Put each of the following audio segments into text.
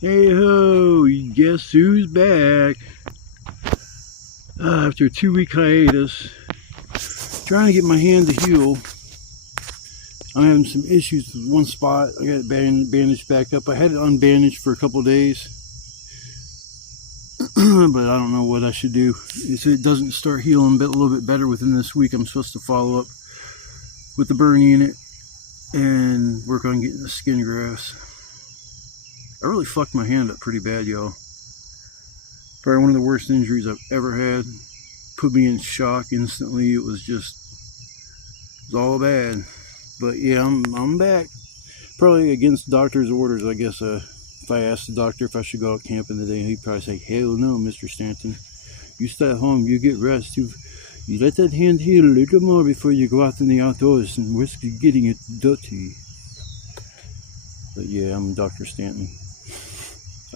Hey ho, guess who's back? After a 2-week hiatus, trying to get my hand to heal. I'm having some issues with one spot. I got it bandaged back up. I had it unbandaged for a couple of days, but I don't know what I should do. If it doesn't start healing a little bit better within this week, I'm supposed to follow up with the burn unit and work on getting the skin grafts. I really fucked my hand up pretty bad, y'all. Probably one of the worst injuries I've ever had. Put me in shock instantly. It was all bad. But yeah, I'm back. Probably against doctor's orders, I guess. If I asked the doctor if I should go out camping today, he'd probably say, hell no, Mr. Stanton. You stay at home, you get rest. You let that hand heal a little more before you go out in the outdoors and risk getting it dirty. But yeah, I'm Dr. Stanton.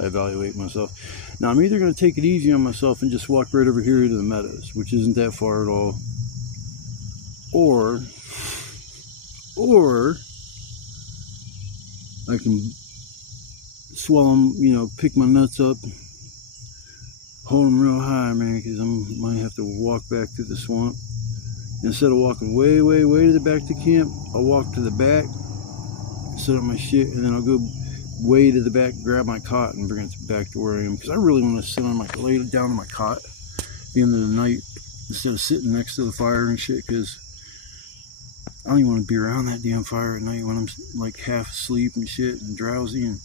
I evaluate myself. Now I'm either going to take it easy on myself and just walk right over here to the meadows, which isn't that far at all, or I can swallow them, pick my nuts up, hold them real high, man, because I might have to walk back through the swamp. Instead of walking way to the back to camp, I'll walk to the back, set up my shit, and then I'll go way to the back, grab my cot, and bring it back to where I am. Because I really want to lay down on my cot at the end of the night instead of sitting next to the fire and shit. Because I don't even want to be around that damn fire at night when I'm like half asleep and shit and drowsy and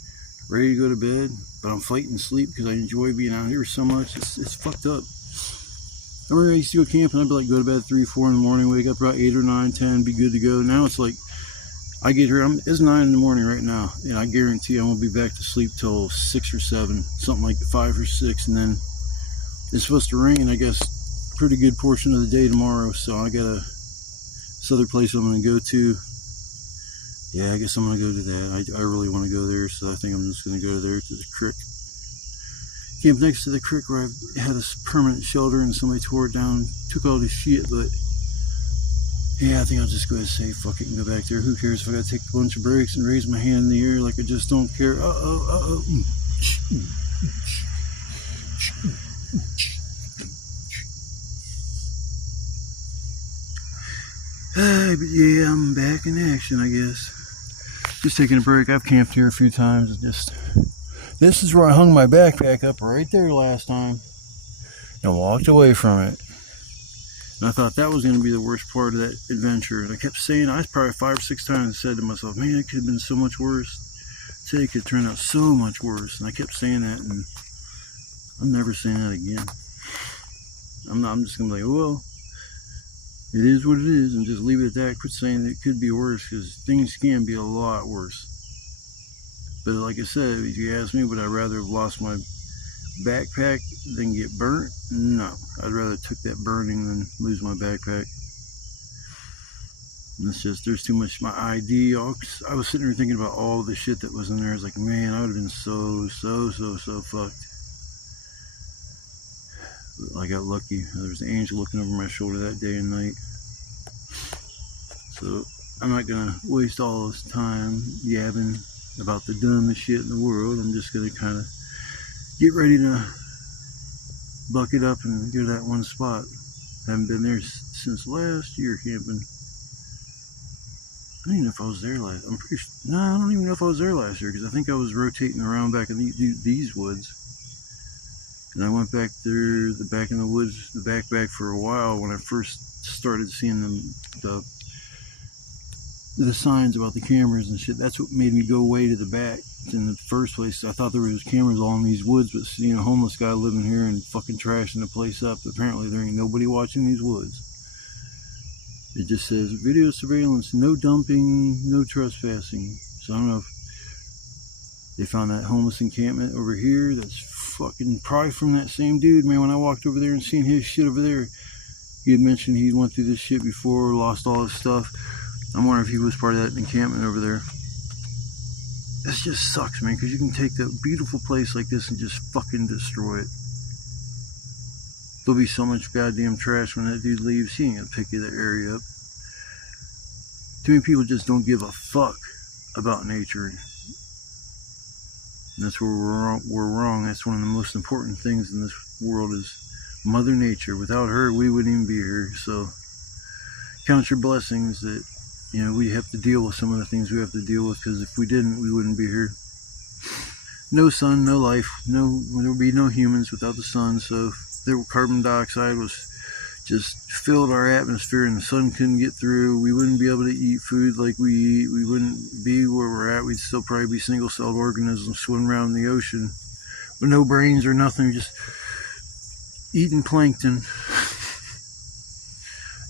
ready to go to bed. But I'm fighting sleep because I enjoy being out here so much. It's fucked up. I remember I used to go camping. I'd be like, go to bed at 3, 4 in the morning, wake up about 8 or 9, 10, be good to go. Now it's like, I get here, it's 9 in the morning right now, and I guarantee I won't be back to sleep till 6 or 7, something like 5 or 6, and then it's supposed to rain, I guess, pretty good portion of the day tomorrow, so I got this other place I'm going to go to. Yeah, I guess I'm going to go to that. I really want to go there, so I think I'm just going to go there to the creek. Camp next to the creek where I had a permanent shelter, and somebody tore it down, took all this shit, but yeah, I think I'll just go ahead and say fuck it and go back there. Who cares if I gotta take a bunch of breaks and raise my hand in the air like I just don't care. But yeah, I'm back in action, I guess. Just taking a break. I've camped here a few times. This is where I hung my backpack up right there last time and walked away from it. And I thought that was going to be the worst part of that adventure. And I kept saying, I probably 5 or 6 times said to myself, man, it could have been so much worse. Today could turn out so much worse. And I kept saying that, and I'm never saying that again. I'm just going to be like, well, it is what it is, and just leave it at that. Quit saying it could be worse, because things can be a lot worse. But like I said, if you ask me, would I rather have lost my backpack than get burnt? No, I'd rather took that burning than lose my backpack. And it's just, there's too much, my ID, I was sitting there thinking about all the shit that was in there. I was like, man, I would have been so fucked. But I got lucky. There was an angel looking over my shoulder that day and night. So I'm not gonna waste all this time yabbing about the dumbest shit in the world. I'm just gonna kind of get ready to bucket up and go to that one spot. Haven't been there since last year camping. I don't even know if I was there last. I don't even know if I was there last year, because I think I was rotating around back in these woods. And I went back there, back in the woods, the backpack for a while when I first started seeing the signs about the cameras and shit. That's what made me go way to the back in the first place. I thought there was cameras all in these woods, but seeing a homeless guy living here and fucking trashing the place up, apparently there ain't nobody watching these woods. It just says video surveillance, no dumping, no trespassing. So I don't know if they found that homeless encampment over here. That's fucking probably from that same dude, man. When I walked over there and seen his shit over there, he had mentioned he went through this shit before, lost all his stuff. I'm wondering if he was part of that encampment over there. This just sucks, man, because you can take that beautiful place like this and just fucking destroy it. There'll be so much goddamn trash when that dude leaves. He ain't gonna pick that area up. Too many people just don't give a fuck about nature. And that's where we're wrong. That's one of the most important things in this world is Mother Nature. Without her, we wouldn't even be here. So count your blessings that, you know, we have to deal with some of the things we have to deal with, because if we didn't, we wouldn't be here. No sun, no life, there would be no humans without the sun. So the carbon dioxide was just filled our atmosphere and the sun couldn't get through. We wouldn't be able to eat food like we eat. We wouldn't be where we're at. We'd still probably be single-celled organisms swimming around in the ocean with no brains or nothing, just eating plankton.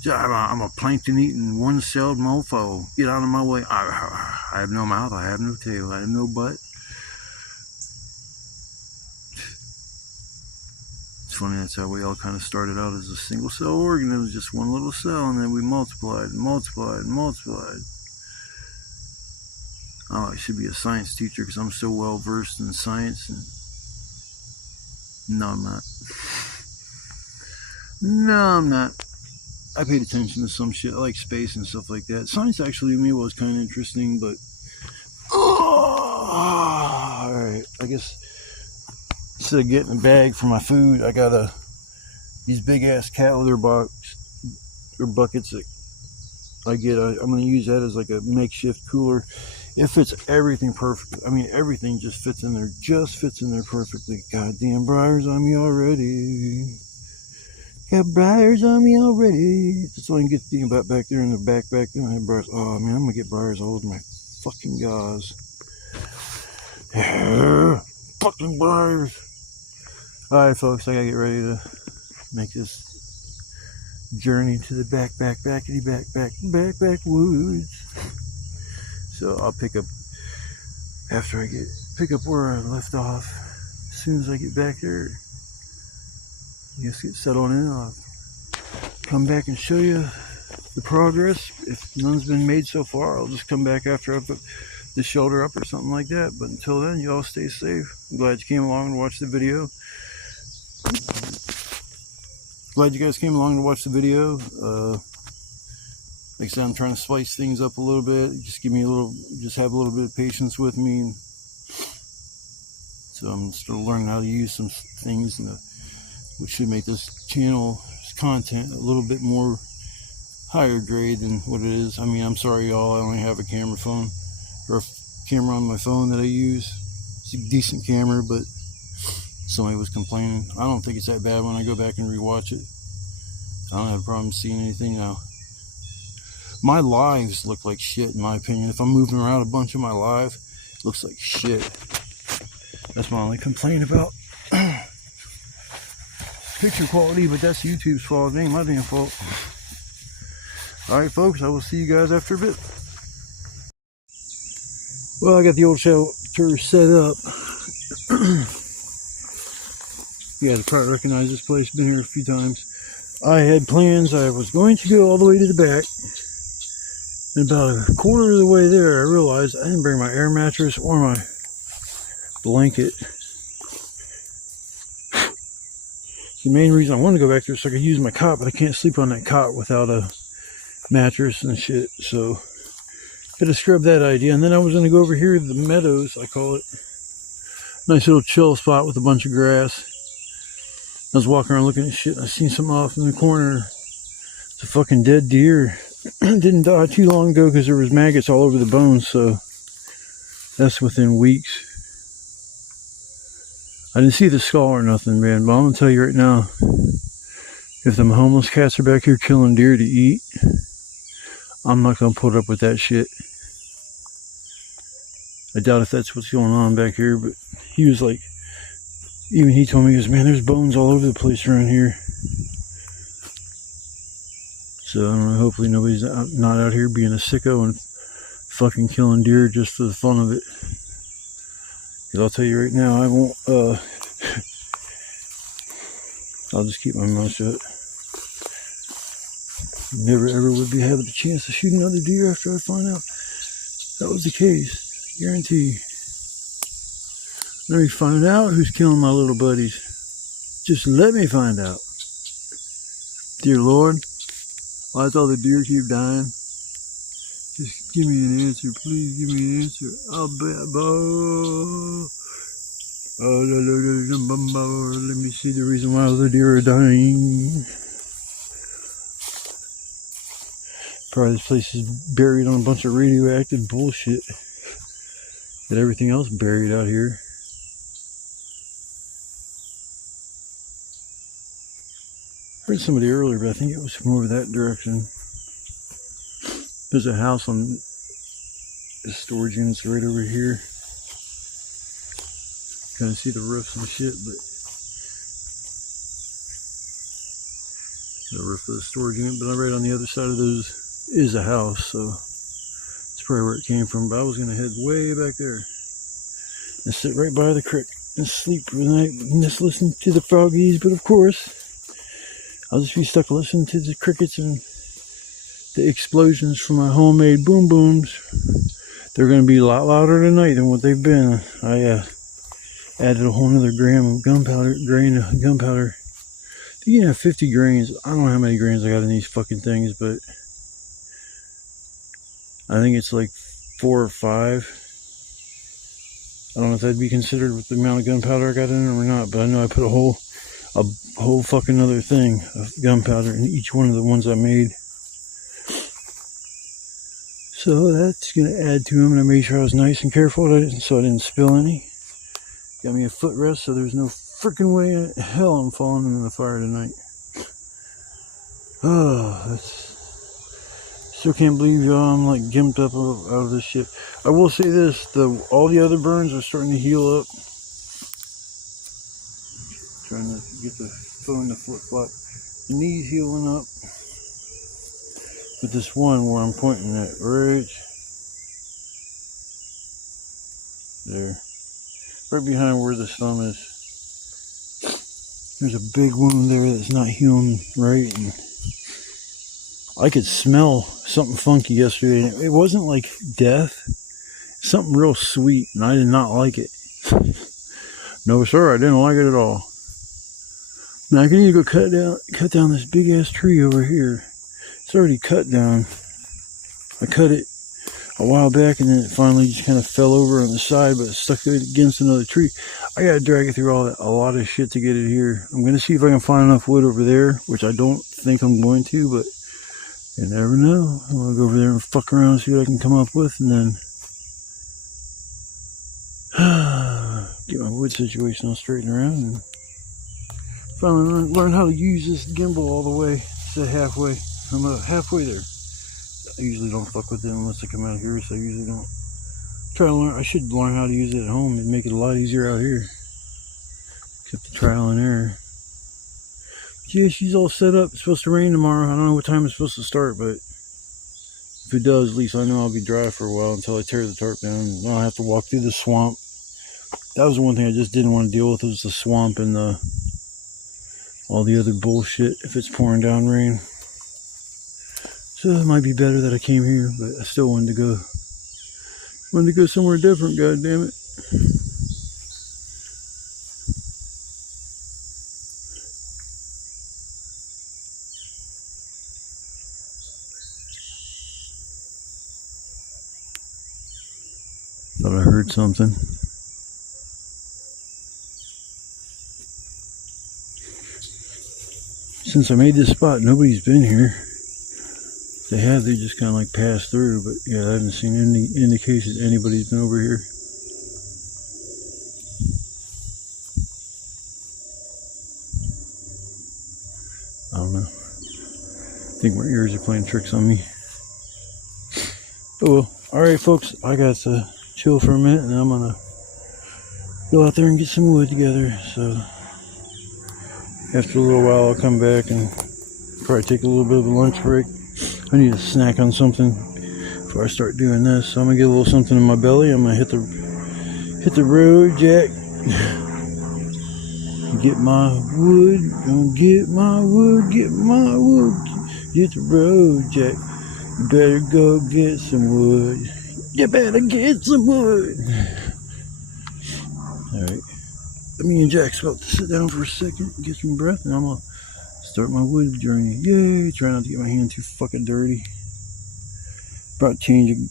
I'm a plankton-eating, one-celled mofo. Get out of my way. I have no mouth. I have no tail. I have no butt. It's funny, that's how we all kind of started out, as a single-cell organism, just one little cell, and then we multiplied and multiplied and multiplied. Oh, I should be a science teacher because I'm so well-versed in science. And no, I'm not. No, I'm not. I paid attention to some shit like space and stuff like that. Science actually to me was kind of interesting, but alright, I guess instead of getting a bag for my food, I got these big ass cat litter buckets that I get. I'm gonna use that as like a makeshift cooler. It fits everything perfectly. I mean, everything just fits in there perfectly. Goddamn briars on me already. Got briars on me already. That's all I can get thinking about back there in the back there. I have briars. Oh man, I'm gonna get briars all over my fucking gauze. Fucking briars. Alright folks, I gotta get ready to make this journey to the back woods. So I'll pick up after I pick up where I left off. As soon as I get back there, just get settled in. I'll come back and show you the progress. If none's been made so far, I'll just come back after I put the shelter up or something like that. But until then, you all stay safe. I'm glad you came along and watched the video. Glad you guys came along to watch the video. Like I said, I'm trying to spice things up a little bit. Just have a little bit of patience with me. So I'm still learning how to use some things, which should make this channel content a little bit more higher grade than what it is. I mean, I'm sorry y'all, I only have a camera phone, or a camera on my phone that I use. It's a decent camera, but somebody was complaining. I don't think it's that bad when I go back and rewatch it. I don't have a problem seeing anything now. My lives look like shit in my opinion. If I'm moving around a bunch of my live, it looks like shit. That's my only complaint about picture quality, but that's YouTube's fault. It ain't my damn fault. Alright folks, I will see you guys after a bit. Well, I got the old shelter set up. You guys probably recognize this place, been here a few times. I had plans, I was going to go all the way to the back. And about a quarter of the way there, I realized I didn't bring my air mattress or my blanket. The main reason I wanted to go back there is so I could use my cot, but I can't sleep on that cot without a mattress and shit. So I had to scrub that idea. And then I was going to go over here to the meadows, I call it. Nice little chill spot with a bunch of grass. I was walking around looking at shit and I seen something off in the corner. It's a fucking dead deer. Didn't die too long ago because there was maggots all over the bones, so that's within weeks. I didn't see the skull or nothing, man, but I'm gonna tell you right now, if them homeless cats are back here killing deer to eat, I'm not gonna put up with that shit. I doubt if that's what's going on back here, but he was like, even he told me, he goes, man, there's bones all over the place around here. So I don't know, hopefully nobody's not out here being a sicko and fucking killing deer just for the fun of it. Because I'll tell you right now, I won't, I'll just keep my mouth shut. Never ever would be having a chance to shoot another deer after I find out that was the case. Guarantee. Let me find out who's killing my little buddies. Just let me find out. Dear Lord, why does all the deer keep dying? Just give me an answer, please give me an answer. I'll bet, Oh, let me see the reason why the deer are dying. Probably this place is buried on a bunch of radioactive bullshit. Got everything else buried out here. Heard somebody earlier, but I think it was from over that direction. There's a house on the storage units right over here. Kind of see the roofs and shit, but the roof of the storage unit. But right on the other side of those is a house, so it's probably where it came from. But I was gonna head way back there and sit right by the creek and sleep for the night and just listen to the froggies. But of course, I'll just be stuck listening to the crickets and the explosions from my homemade boom booms. They're going to be a lot louder tonight than what they've been. I added a whole nother grain of gunpowder. You can have 50 grains. I don't know how many grains I got in these fucking things, but I think it's like 4 or 5. I don't know if that'd be considered with the amount of gunpowder I got in them or not, but I know I put a whole fucking other thing of gunpowder in each one of the ones I made. So that's going to add to them, and I made sure I was nice and careful so I didn't spill any. Got me a footrest so there's no freaking way in hell I'm falling into the fire tonight. Oh, still can't believe y'all, I'm like gimped up out of this shit. I will say this, all the other burns are starting to heal up. Trying to get the phone to flip-flop. The knee's healing up. But this one where I'm pointing at, right there, right behind where the thumb is, there's a big wound there that's not healing right, and I could smell something funky yesterday. It wasn't like death, something real sweet, and I did not like it. No sir, I didn't like it at all. Now I can need to go cut down this big ass tree over here. It's already cut down. I cut it a while back and then it finally just kind of fell over on the side, but it stuck against another tree. I gotta drag it through a lot of shit to get it here. I'm gonna see if I can find enough wood over there, which I don't think I'm going to, but you never know. I'm gonna go over there and fuck around and see what I can come up with, and then get my wood situation all straightened around and finally learn how to use this gimbal all the way to halfway. I'm halfway there. I usually don't fuck with it unless I come out here, so I usually don't. Try to learn. I should learn how to use it at home and make it a lot easier out here. Except the trial and error. But yeah, she's all set up. It's supposed to rain tomorrow. I don't know what time it's supposed to start, but if it does, at least I know I'll be dry for a while until I tear the tarp down. I don't have to walk through the swamp. That was the one thing I just didn't want to deal with, was the swamp and all the other bullshit if it's pouring down rain. So it might be better that I came here, but I still wanted to go somewhere different, god damn it. Thought I heard something. Since I made this spot, nobody's been here. If they have, they just kind of like passed through, but yeah, I haven't seen any indications anybody's been over here. I don't know. I think my ears are playing tricks on me. Oh well. Alright folks, I got to chill for a minute and I'm gonna go out there and get some wood together. So after a little while I'll come back and probably take a little bit of a lunch break. I need a snack on something before I start doing this. So I'm gonna get a little something in my belly. I'm gonna hit the road, Jack. Get my wood, gonna get my wood, get my wood. Hit the road, Jack. You better go get some wood. You better get some wood. Alright. Me and Jack's about to sit down for a second and get some breath, and I'm gonna start my wood journey. Yay! Try not to get my hand too fucking dirty. About change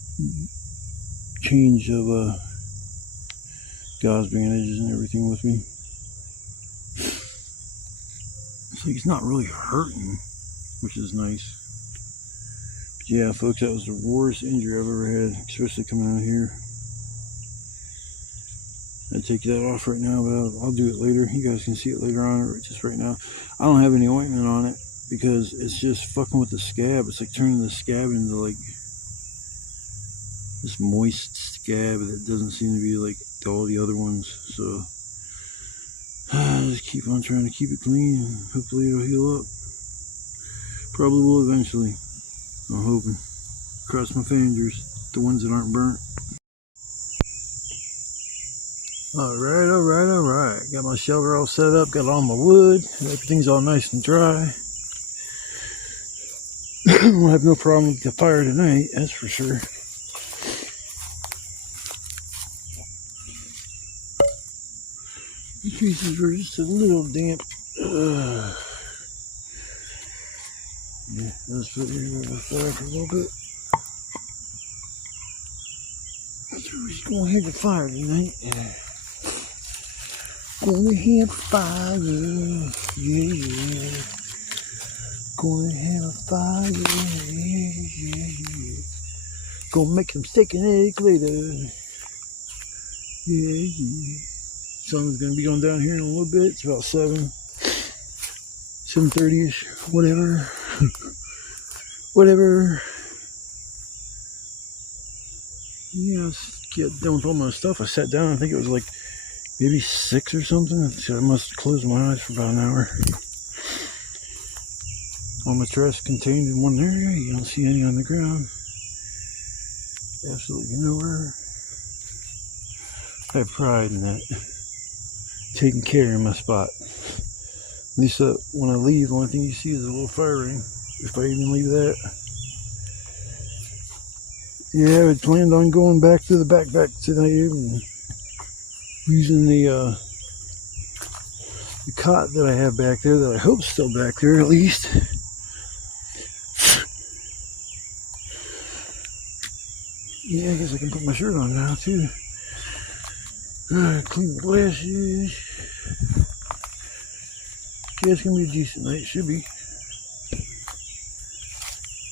of gauze bandages and everything with me. So he's not really hurting, which is nice. But yeah, folks, that was the worst injury I've ever had, especially coming out here. I'd take that off right now, but I'll do it later. You guys can see it later on, or just right now. I don't have any ointment on it because it's just fucking with the scab. It's like turning the scab into like this moist scab that doesn't seem to be like all the other ones. So I just keep on trying to keep it clean, and hopefully it'll heal up. Probably will eventually. I'm hoping. Cross my fingers, the ones that aren't burnt. Alright. Got my shelter all set up, got all my wood, everything's all nice and dry. We'll have no problem with the fire tonight, that's for sure. These pieces are just a little damp. Yeah, let's put it in the fire for a little bit. So we're gonna have the fire tonight. Gonna have fire, yeah. Gonna have a fire, yeah. Gonna make some steak and egg later. Yeah. Sun's gonna be going down here in a little bit. It's about 7:30ish, whatever. Whatever. Yeah, let's get done with all my stuff. I sat down, I think it was like maybe 6 or something. So I must have closed my eyes for about an hour. All my trash contained in one area. You don't see any on the ground. Absolutely nowhere. I have pride in that. Taking care of my spot. At least when I leave, the only thing you see is a little fire ring. If I even leave that. Yeah, I planned on going back to the backpack tonight and using the cot that I have back there, that I hope is still back there at least. Yeah, I guess I can put my shirt on now too. Clean my glasses. Yeah, it's gonna be a decent night, should be.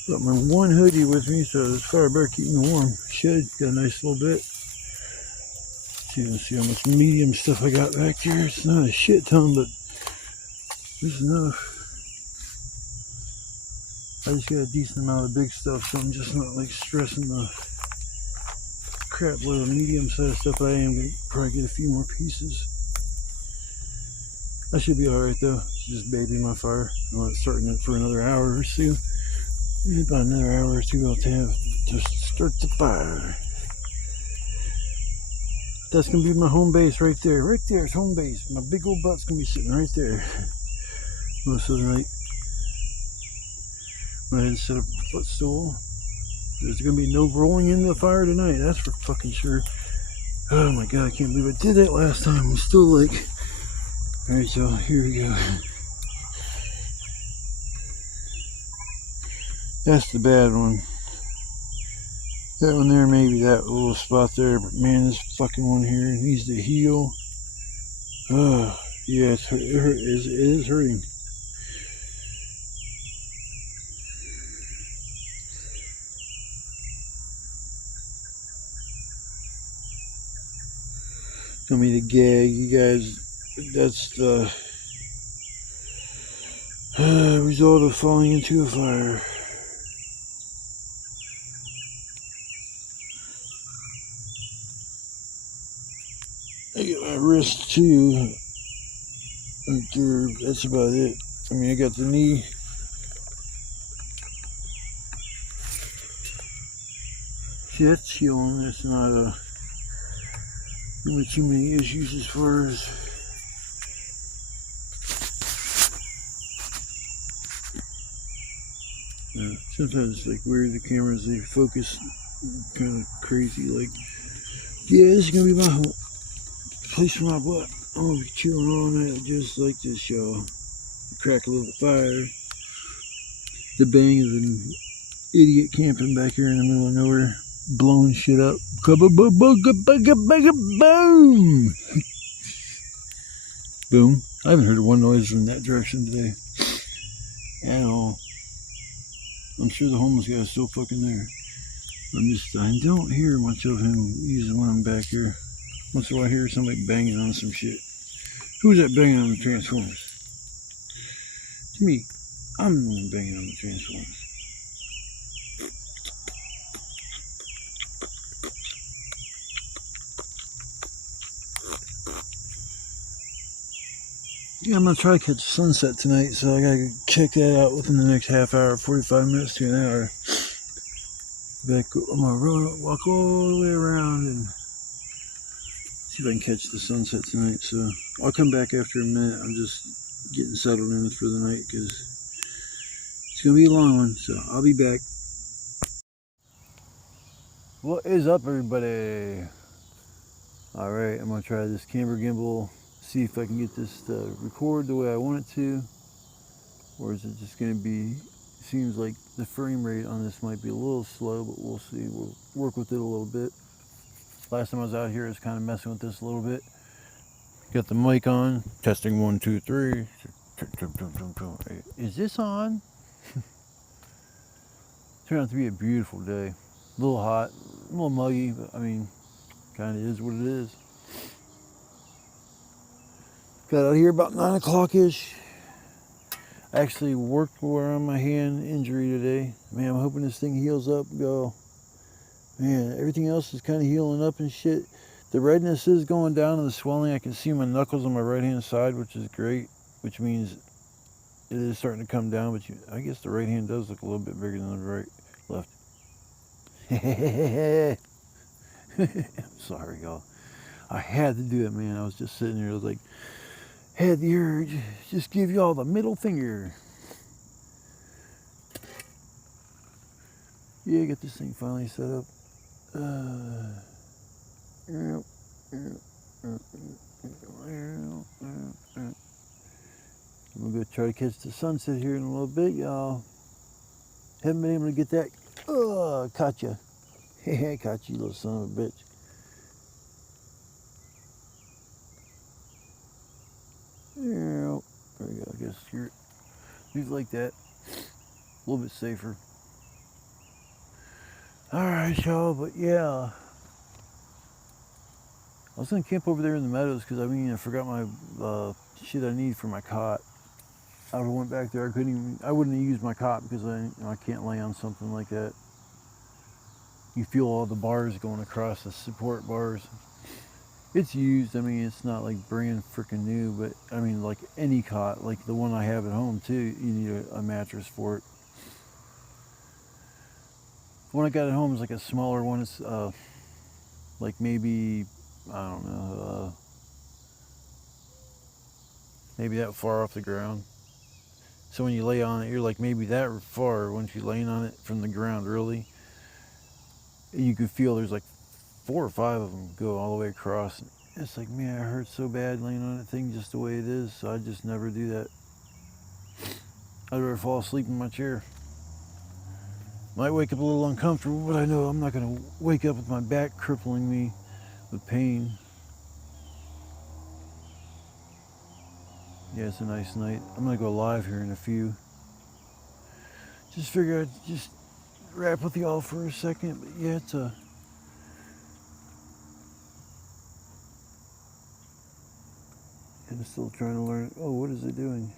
Got my one hoodie with me, so this fire better keep me warm. Should. Got a nice little bit. So you can see how much medium stuff I got back here. It's not a shit ton, but it's enough. I just got a decent amount of big stuff, so I'm just not like stressing the crap load of medium sized stuff. I am gonna probably get a few more pieces. I should be alright though. It's just babying my fire. I'm not starting it for another hour or two. Maybe about another hour or two I'll have to start the fire. That's gonna be my home base right there. Right there is home base. My big old butt's gonna be sitting right there most of the night. Went ahead and set up a footstool. There's gonna be no rolling in the fire tonight, that's for fucking sure. Oh my god, I can't believe I did that last time. I'm still like, alright, so here we go. That's the bad one. That one there, maybe that little spot there, but man, this fucking one here needs to heal. Oh, yeah, it is hurting. Gonna be the gag, you guys. That's the result of falling into a fire. I got my wrist too, right there. That's about it. I mean, I got the knee. See, that's healing. That's not really too many issues as far as sometimes it's like weird, the cameras, they focus kind of crazy. Like, yeah, this is gonna be my home place for my butt. I'm gonna be chilling all night just like this, y'all. The crackle of the fire, the bang of an idiot camping back here in the middle of nowhere. blowing shit up. Boom! Boom. I haven't heard one noise from that direction today at all. I'm sure the homeless guy is still fucking there. I don't hear much of him usually when I'm back here. Once in a while I hear somebody banging on some shit. Who's that banging on the Transformers? It's me. I'm the one banging on the Transformers. Yeah, I'm gonna try to catch sunset tonight, so I gotta check that out within the next half hour, 45 minutes to an hour. I'm gonna walk all the way around and see if I can catch the sunset tonight. So I'll come back after a minute. I'm just getting settled in for the night because it's gonna be a long one. So I'll be back. What is up, everybody? All right, I'm gonna try this camera gimbal. See if I can get this to record the way I want it to, or is it just gonna be? Seems like the frame rate on this might be a little slow, but we'll see. We'll work with it a little bit. Last time I was out here, I was kind of messing with this a little bit. Got the mic on. Testing 1, 2, 3. Is this on? Turned out to be a beautiful day. A little hot, a little muggy, but I mean, kind of is what it is. Got out here about 9 o'clock-ish. I actually worked around my hand injury today. Man, I'm hoping this thing heals up and go. Man, everything else is kind of healing up and shit. The redness is going down and the swelling. I can see my knuckles on my right-hand side, which is great, which means it is starting to come down, but I guess the right hand does look a little bit bigger than the left. I'm sorry, y'all. I had to do it, man. I was just sitting here, I was like, had the urge, just give y'all the middle finger. Yeah, get this thing finally set up. I'm gonna go try to catch the sunset here in a little bit, y'all. Haven't been able to get that. Caught you. Caught you, little son of a bitch. Yeah, there we go. I guess here, leave it like that. A little bit safer. Alright, y'all, but yeah. I was gonna camp over there in the meadows because I forgot my shit I need for my cot. I would have went back there. I wouldn't have used my cot because I can't lay on something like that. You feel all the bars going across, the support bars. It's used. I mean, it's not like brand freaking new, but I mean, like any cot, like the one I have at home too, you need a mattress for it. The one I got at home is like a smaller one. It's like maybe, I don't know, maybe that far off the ground. So when you lay on it, you're like maybe that far once you're laying on it from the ground, really. You could feel there's like 4 or 5 of them go all the way across. It's like, man, it hurts so bad laying on that thing just the way it is, so I just never do that. I'd rather fall asleep in my chair. Might wake up a little uncomfortable, but I know I'm not going to wake up with my back crippling me with pain. Yeah, it's a nice night. I'm going to go live here in a few. Just figure I'd just rap with y'all for a second, but yeah, it's a... I'm still trying to learn. Oh, what is it doing?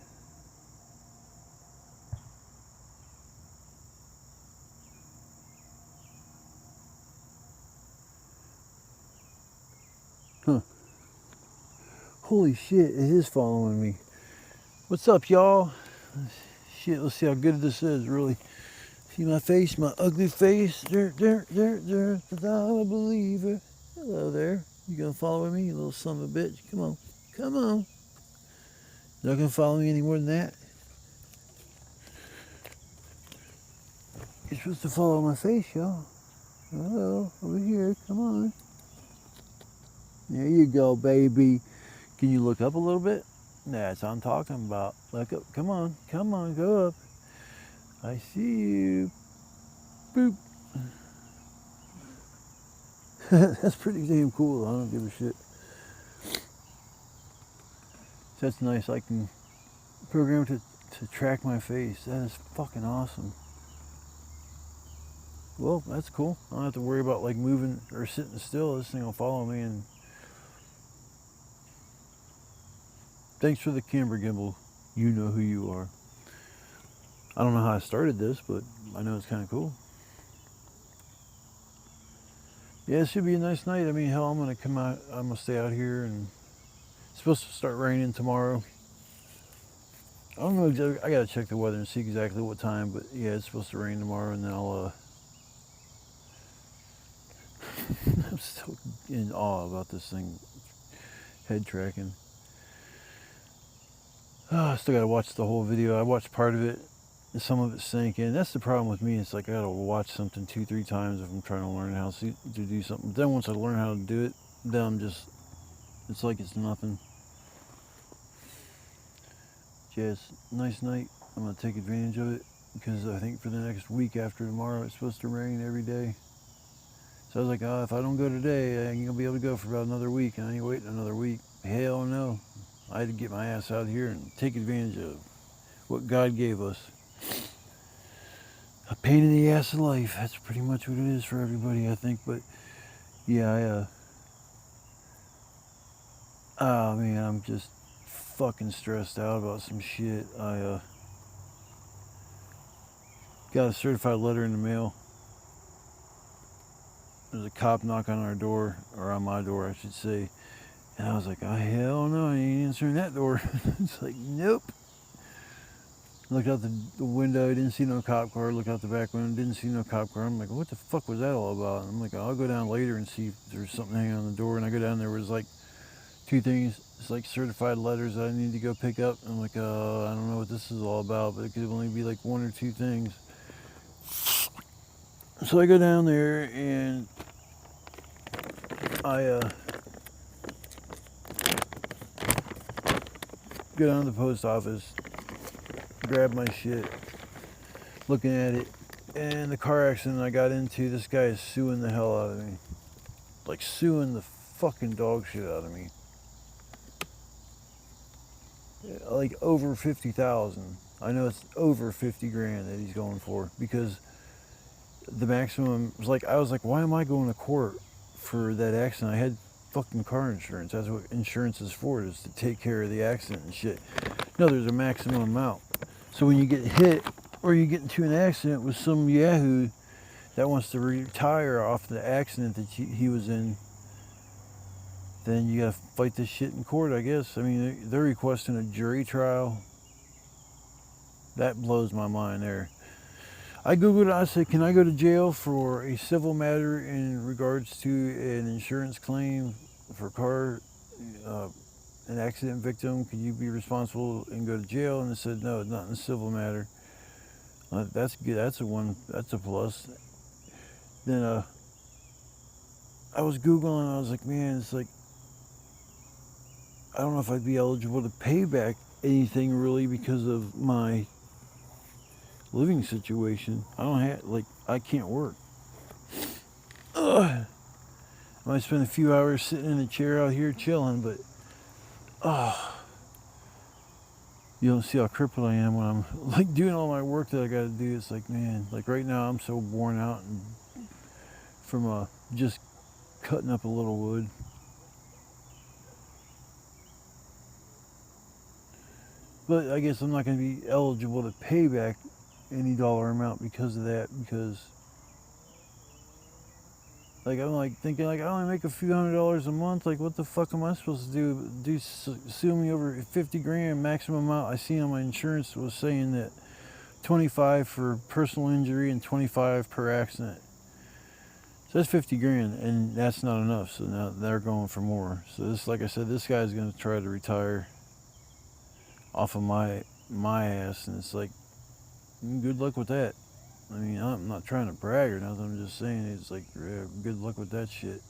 Huh. Holy shit, it is following me. What's up, y'all? Shit, let's see how good this is, really. See my face, my ugly face? I'm a believer. Hello there. You gonna follow me, you little son of a bitch? Come on. Come on. You're not gonna follow me any more than that? You're supposed to follow my face, y'all. Hello, over here. Come on. There you go, baby. Can you look up a little bit? That's what I'm talking about. Look up. Come on. Come on. Go up. I see you. Boop. That's pretty damn cool. I don't give a shit. That's nice. I can program to track my face. That is fucking awesome. Well, that's cool. I don't have to worry about like moving or sitting still. This thing will follow me. And thanks for the camera gimbal. You know who you are. I don't know how I started this, but I know it's kind of cool. Yeah, it should be a nice night. I mean, hell, I'm gonna come out. I'm gonna stay out here, and it's supposed to start raining tomorrow. I don't know. I gotta check the weather and see exactly what time. But yeah, it's supposed to rain tomorrow, and then I'll. I'm still in awe about this thing, head tracking. I still gotta watch the whole video. I watched part of it, and some of it sank in. That's the problem with me. It's like I gotta watch something 2-3 times if I'm trying to learn how to do something. Then once I learn how to do it, then I'm just, it's like it's nothing. Yeah, it's a nice night. I'm gonna take advantage of it because I think for the next week after tomorrow, it's supposed to rain every day. So I was like, oh, if I don't go today, I ain't gonna be able to go for about another week, and I ain't waiting another week. Hell no. I had to get my ass out here and take advantage of what God gave us. A pain in the ass of life. That's pretty much what it is for everybody, I think. But yeah, oh man, I'm just fucking stressed out about some shit. I got a certified letter in the mail. There's a cop knock on our door, or on my door, I should say. And I was like, oh, hell no, I ain't answering that door. It's like, nope. Looked out the window, didn't see no cop car. Looked out the back window, didn't see no cop car. I'm like, what the fuck was that all about? And I'm like, I'll go down later and see if there's something hanging on the door. And I go down, there was like 2 things. It's like certified letters that I need to go pick up. I'm like, I don't know what this is all about, but it could only be like 1 or 2 things. So I go down there and I go down to the post office, grab my shit, looking at it, and the car accident I got into, this guy is suing the hell out of me. Like suing the fucking dog shit out of me. Like over 50,000. I know it's over 50 grand that he's going for, because the maximum was like, I was like, why am I going to court for that accident? I had fucking car insurance. That's what insurance is for, is to take care of the accident and shit. No, there's a maximum amount. So when you get hit or you get into an accident with some yahoo that wants to retire off the accident that he was in, then you gotta fight this shit in court, I guess. I mean, they're requesting a jury trial. That blows my mind there. I googled it. I said, can I go to jail for a civil matter in regards to an insurance claim for car, an accident victim? Can you be responsible and go to jail? And it said, no, it's not in a civil matter. That's good. That's a plus. Then I was Googling, I was like, man, it's like, I don't know if I'd be eligible to pay back anything really because of my living situation. I don't have, like, I can't work. I might spend a few hours sitting in a chair out here chilling, but you don't see how crippled I am when I'm like doing all my work that I gotta do. It's like, man, like right now I'm so worn out and from just cutting up a little wood. But I guess I'm not going to be eligible to pay back any dollar amount because of that, because like I'm like thinking like I only make a few $100s a month. Like what the fuck am I supposed to do? Sue me over 50 grand maximum amount? I seen on my insurance was saying that 25 for personal injury and 25 per accident. So that's 50 grand, and that's not enough. So now they're going for more. So this, like I said, this guy's going to try to retire off of my ass, and it's like, good luck with that. I mean, I'm not trying to brag or nothing. I'm just saying it's like, yeah, good luck with that shit.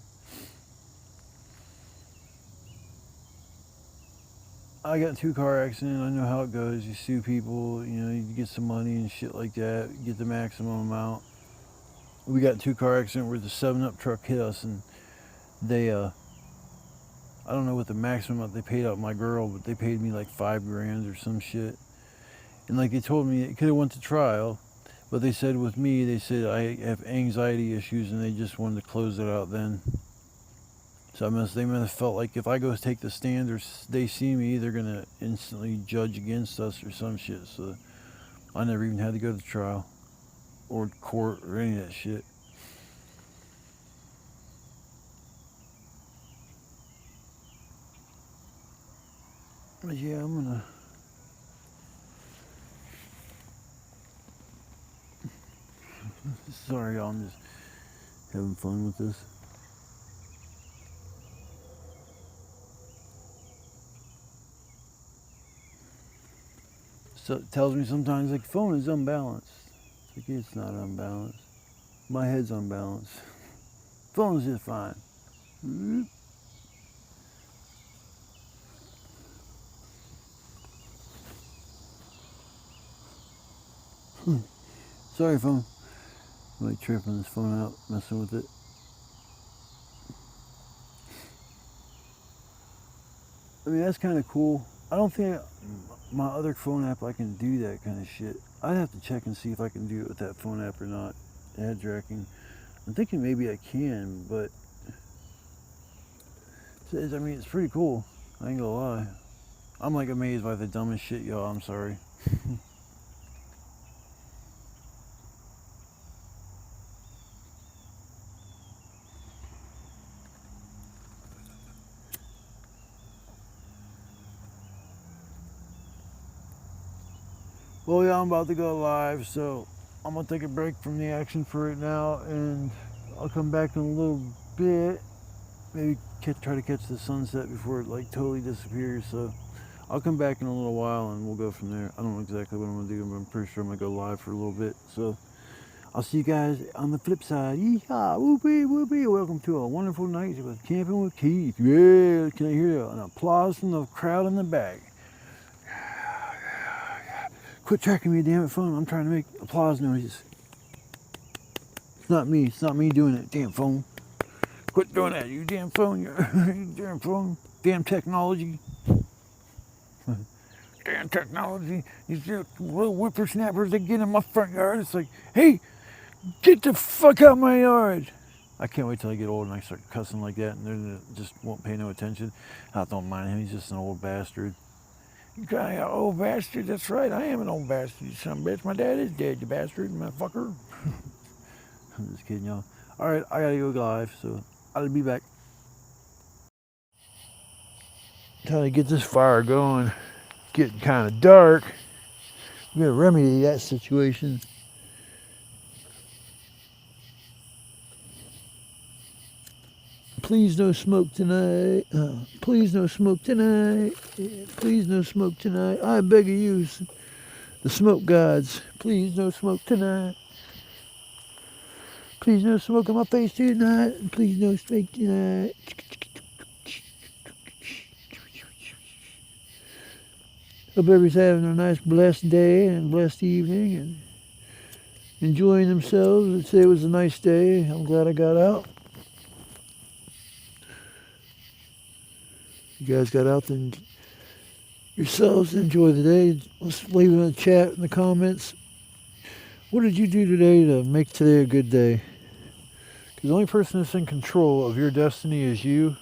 I got 2 car accidents. I know how it goes. You sue people, you know, you get some money and shit like that. You get the maximum amount. We got 2 car accident where the 7-Up truck hit us, and they I don't know what the maximum amount they paid out my girl, but they paid me like $5,000 or some shit. And like they told me it could have went to trial, but they said with me, they said I have anxiety issues and they just wanted to close it out then. So they must have felt like if I go take the stand or they see me, they're gonna instantly judge against us or some shit. So I never even had to go to trial or court or any of that shit. But yeah, I'm gonna. Sorry, y'all, I'm just having fun with this. So it tells me sometimes like phone is unbalanced. Like it's not unbalanced. My head's unbalanced. Phone's just fine. Sorry, phone. I'm like tripping this phone out, messing with it. I mean, that's kind of cool. I don't think my other phone app I can do that kind of shit. I'd have to check and see if I can do it with that phone app or not. Head tracking. I'm thinking maybe I can, but I mean, it's pretty cool. I ain't gonna lie. I'm like amazed by the dumbest shit, y'all. I'm sorry. Well, yeah, I'm about to go live, so I'm gonna take a break from the action for right now, and I'll come back in a little bit. Maybe try to catch the sunset before it like totally disappears. So I'll come back in a little while, and we'll go from there. I don't know exactly what I'm gonna do, but I'm pretty sure I'm gonna go live for a little bit. So I'll see you guys on the flip side. Yeehaw, whoopee, whoopee. Welcome to a wonderful night with Camping with Keith. Yeah, can I hear an applause from the crowd in the back? Quit tracking me, damn it, phone. I'm trying to make applause noises. It's not me. It's not me doing it, damn phone. Quit doing that, you damn phone. You damn phone. Damn technology. Damn technology. These little whippersnappers that get in my front yard. It's like, hey, get the fuck out of my yard. I can't wait till I get old and I start cussing like that and they just won't pay no attention. I don't mind him. He's just an old bastard. You crying out, old bastard? That's right, I am an old bastard, you son of a bitch. My dad is dead, you bastard, motherfucker. I'm just kidding, y'all. Alright, I gotta go live, so I'll be back. Trying to get this fire going. It's getting kind of dark. We gotta remedy that situation. Please no smoke tonight. Please no smoke tonight. Please no smoke tonight. I beg of you, the smoke gods. Please no smoke tonight. Please no smoke on my face tonight. Please no smoke tonight. Hope everybody's having a nice blessed day and blessed evening and enjoying themselves. Today was a nice day. I'm glad I got out. You guys got out and yourselves enjoy the day. Let's leave it in the chat in the comments. What did you do today to make today a good day? Because the only person that's in control of your destiny is you.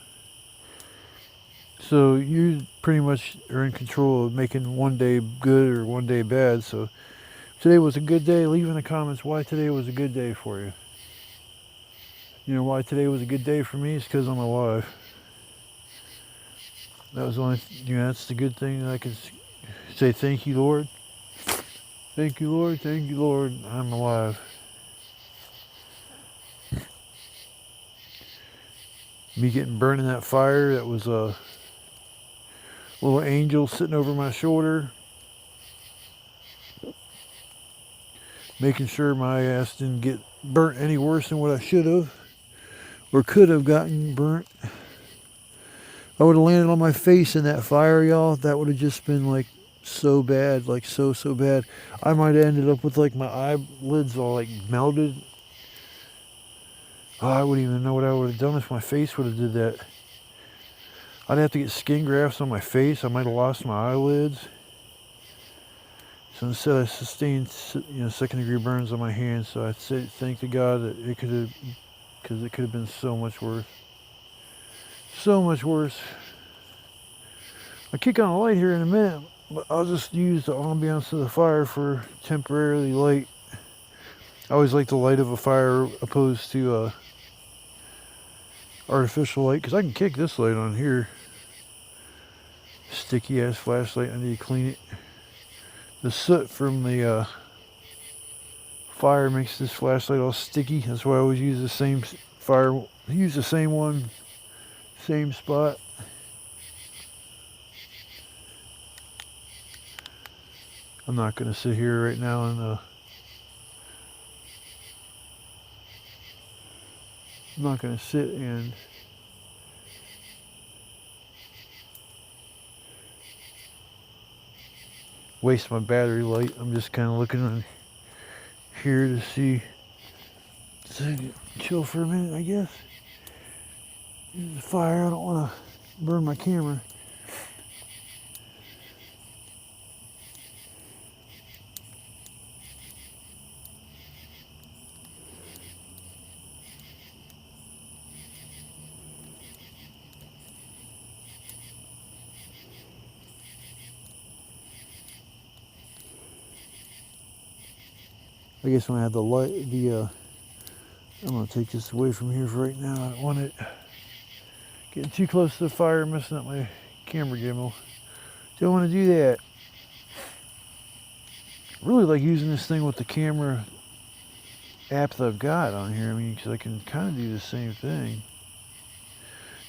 So you pretty much are in control of making one day good or one day bad. So today was a good day. Leave in the comments why today was a good day for you. You know why today was a good day for me? It's because I'm alive. That was the only, that's the good thing that I could say. Thank you, Lord. Thank you, Lord. Thank you, Lord. I'm alive. Me getting burned in that fire, that was a little angel sitting over my shoulder, making sure my ass didn't get burnt any worse than what I should have or could have gotten burnt. If I would have landed on my face in that fire, y'all, that would have just been like so bad, like so bad. I might have ended up with like my eyelids all like melted. Oh, I wouldn't even know what I would have done if my face would have did that. I'd have to get skin grafts on my face. I might have lost my eyelids. So instead, I sustained, second-degree burns on my hands. So I say thank to God that it could have, because it could have been so much worse. So much worse. I'll kick on a light here in a minute, but I'll just use the ambiance of the fire for temporarily light. I always like the light of a fire opposed to artificial light, because I can kick this light on here. Sticky ass flashlight, I need to clean it. The soot from the fire makes this flashlight all sticky. That's why I always use the same fire, use the same one, same spot. I'm not going to sit here right now and I'm not going to sit and waste my battery light. I'm just kind of looking on here to see. So chill for a minute, I guess. There's the fire. I don't want to burn my camera. I guess when I have the light, I'm going to take this away from here for right now. I don't want it getting too close to the fire, messing up my camera gimbal. Don't want to do that. Really like using this thing with the camera app that I've got on here. I mean, because I can kind of do the same thing.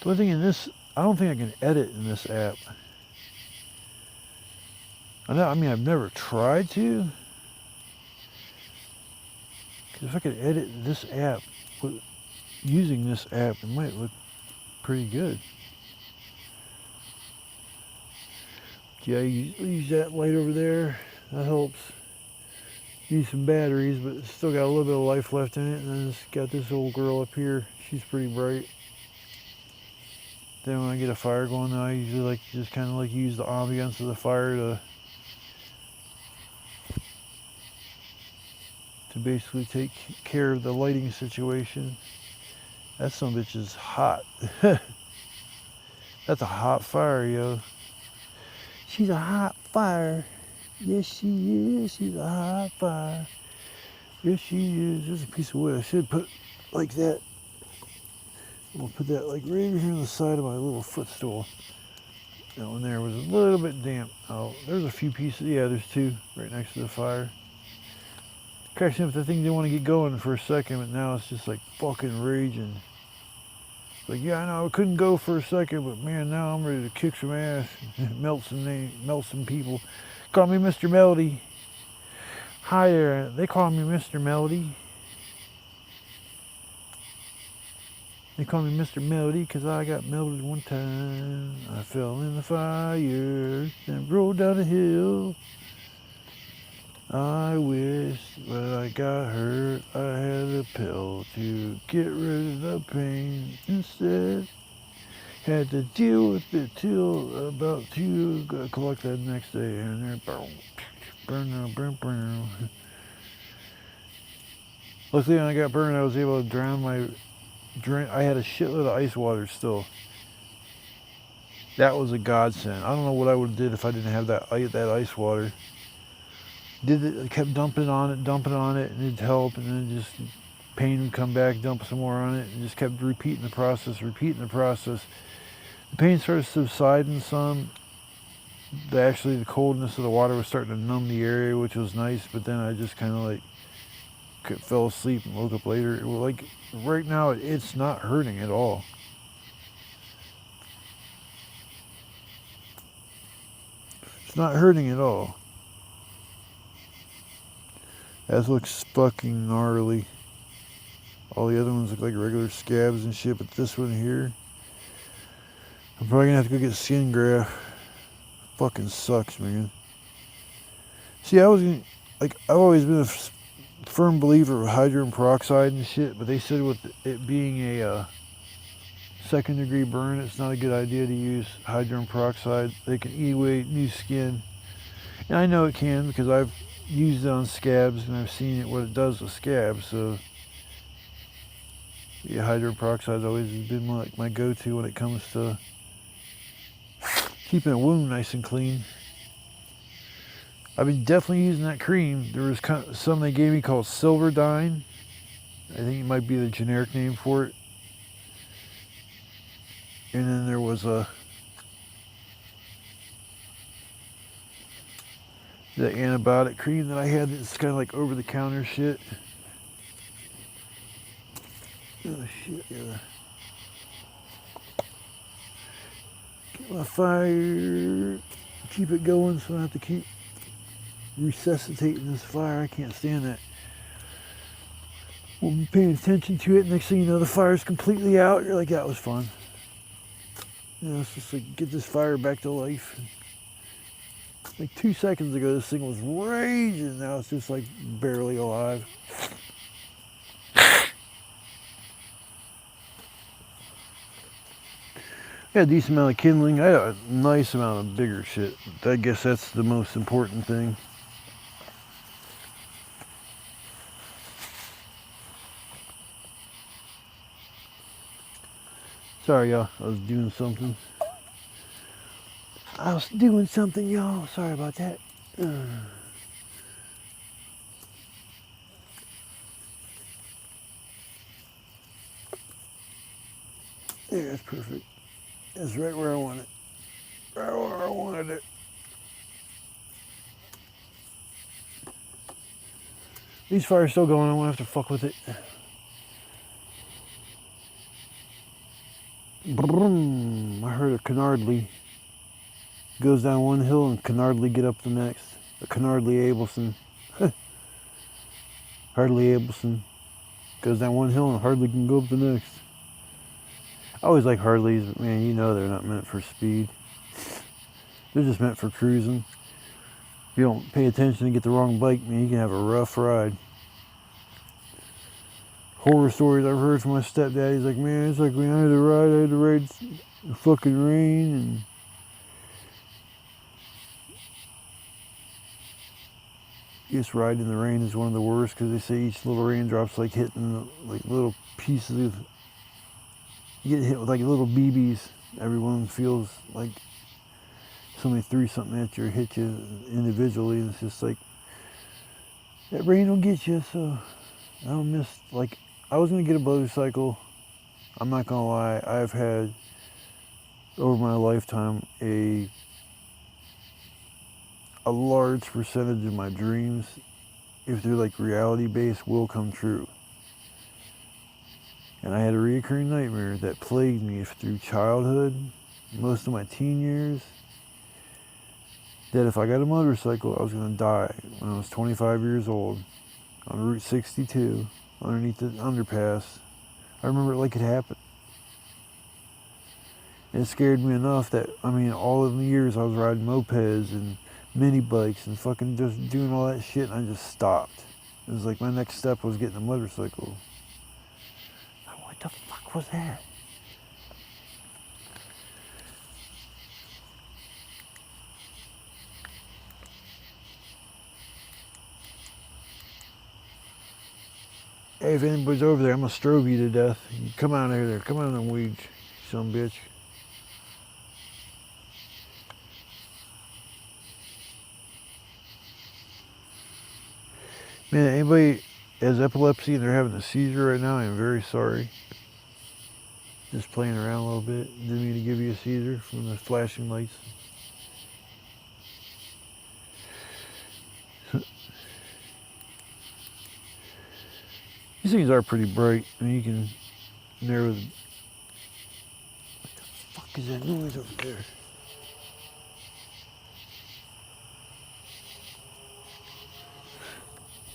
The only thing in this, I don't think I can edit in this app. I've never tried to. Because if I could edit this app, using this app, it might look pretty good. Yeah, you use that light over there. That helps. Use some batteries, but it's still got a little bit of life left in it. And then it's got this old girl up here. She's pretty bright. Then when I get a fire going, I usually like just kind of like use the ambiance of the fire to basically take care of the lighting situation. That son of a bitch is hot. That's a hot fire, yo. She's a hot fire. Yes, she is. She's a hot fire. Yes, she is. There's a piece of wood I should put like that. I'm gonna put that like right over here on the side of my little footstool. That one there was a little bit damp. Oh, there's a few pieces. Yeah, there's two right next to the fire. Crashing up the thing didn't want to get going for a second, but now it's just like fucking raging. Like, yeah, I know I couldn't go for a second, but man, now I'm ready to kick some ass, melt some people. Call me Mr. Melody. Hi there, they call me Mr. Melody. They call me Mr. Melody because I got melted one time. I fell in the fire and rolled down a hill. I wish when I got hurt I had a pill to get rid of the pain. Instead, had to deal with it till about 2. Got collect that next day, and then burn. Luckily, when I got burned, I was able to drown my drink. I had a shitload of ice water still. That was a godsend. I don't know what I would have did if I didn't have that ice water. I kept dumping on it, and it'd help, and then just pain would come back, dump some more on it, and just kept repeating the process. The pain started subsiding some. Actually, the coldness of the water was starting to numb the area, which was nice, but then I just kind of like fell asleep and woke up later. Like right now, it's not hurting at all. It's not hurting at all. That looks fucking gnarly. All the other ones look like regular scabs and shit, but this one here, I'm probably gonna have to go get skin graft. Fucking sucks, man. See, I've always been firm believer of hydrogen peroxide and shit, but they said with it being a second degree burn, it's not a good idea to use hydrogen peroxide. They can eat away new skin. And I know it can because I've used it on scabs and I've seen it what it does with scabs. So yeah, hydrogen peroxide has always been like my go-to when it comes to keeping a wound nice and clean. I've been definitely using that cream. There was some they gave me called Silverdine. I think it might be the generic name for it. And then there was the antibiotic cream that I had that's kind of like over-the-counter shit. Oh shit, yeah. Get my fire, keep it going so I don't have to keep resuscitating this fire. I can't stand that. When you're paying attention to it, next thing you know, the fire's completely out. You're like, that was fun. You know, it's just like, get this fire back to life. Like 2 seconds ago, this thing was raging. Now it's just like barely alive. I had a decent amount of kindling. I had a nice amount of bigger shit. I guess that's the most important thing. Sorry, y'all. I was doing something. Y'all. Sorry about that. There, that's perfect. That's right where I want it. Right where I wanted it. These fires still going. I won't have to fuck with it. Brum. I heard a Canardly. Goes down one hill and Canardly get up the next. A Canardly Abelson. Hardly Abelson. Goes down one hill and hardly can go up the next. I always like Harleys, but man, you know they're not meant for speed. They're just meant for cruising. If you don't pay attention and get the wrong bike, man, you can have a rough ride. Horror stories I've heard from my stepdad. He's like, man, it's like when I had to ride the fucking rain and just riding in the rain is one of the worst because they say each little raindrop's like hitting like little pieces of, you get hit with like little BBs. Everyone feels like somebody threw something at you or hit you individually, and it's just like, that rain will get you. So I don't miss, like, I was gonna get a motorcycle. I'm not gonna lie, I've had over my lifetime a large percentage of my dreams, if they're like reality based, will come true. And I had a recurring nightmare that plagued me through childhood, most of my teen years, that if I got a motorcycle, I was going to die when I was 25 years old on Route 62 underneath the underpass. I remember it like it happened. And it scared me enough that, I mean, all of the years I was riding mopeds and mini bikes and fucking just doing all that shit, and I just stopped. It was like my next step was getting a motorcycle. What the fuck was that? Hey, if anybody's over there, I'm gonna strobe you to death. You come out of there. Come out of them weeds, son bitch. Man, anybody has epilepsy and they're having a seizure right now, I'm very sorry. Just playing around a little bit. Didn't mean to give you a seizure from the flashing lights. These things are pretty bright. I mean, you can narrow the... What the fuck is that noise over there?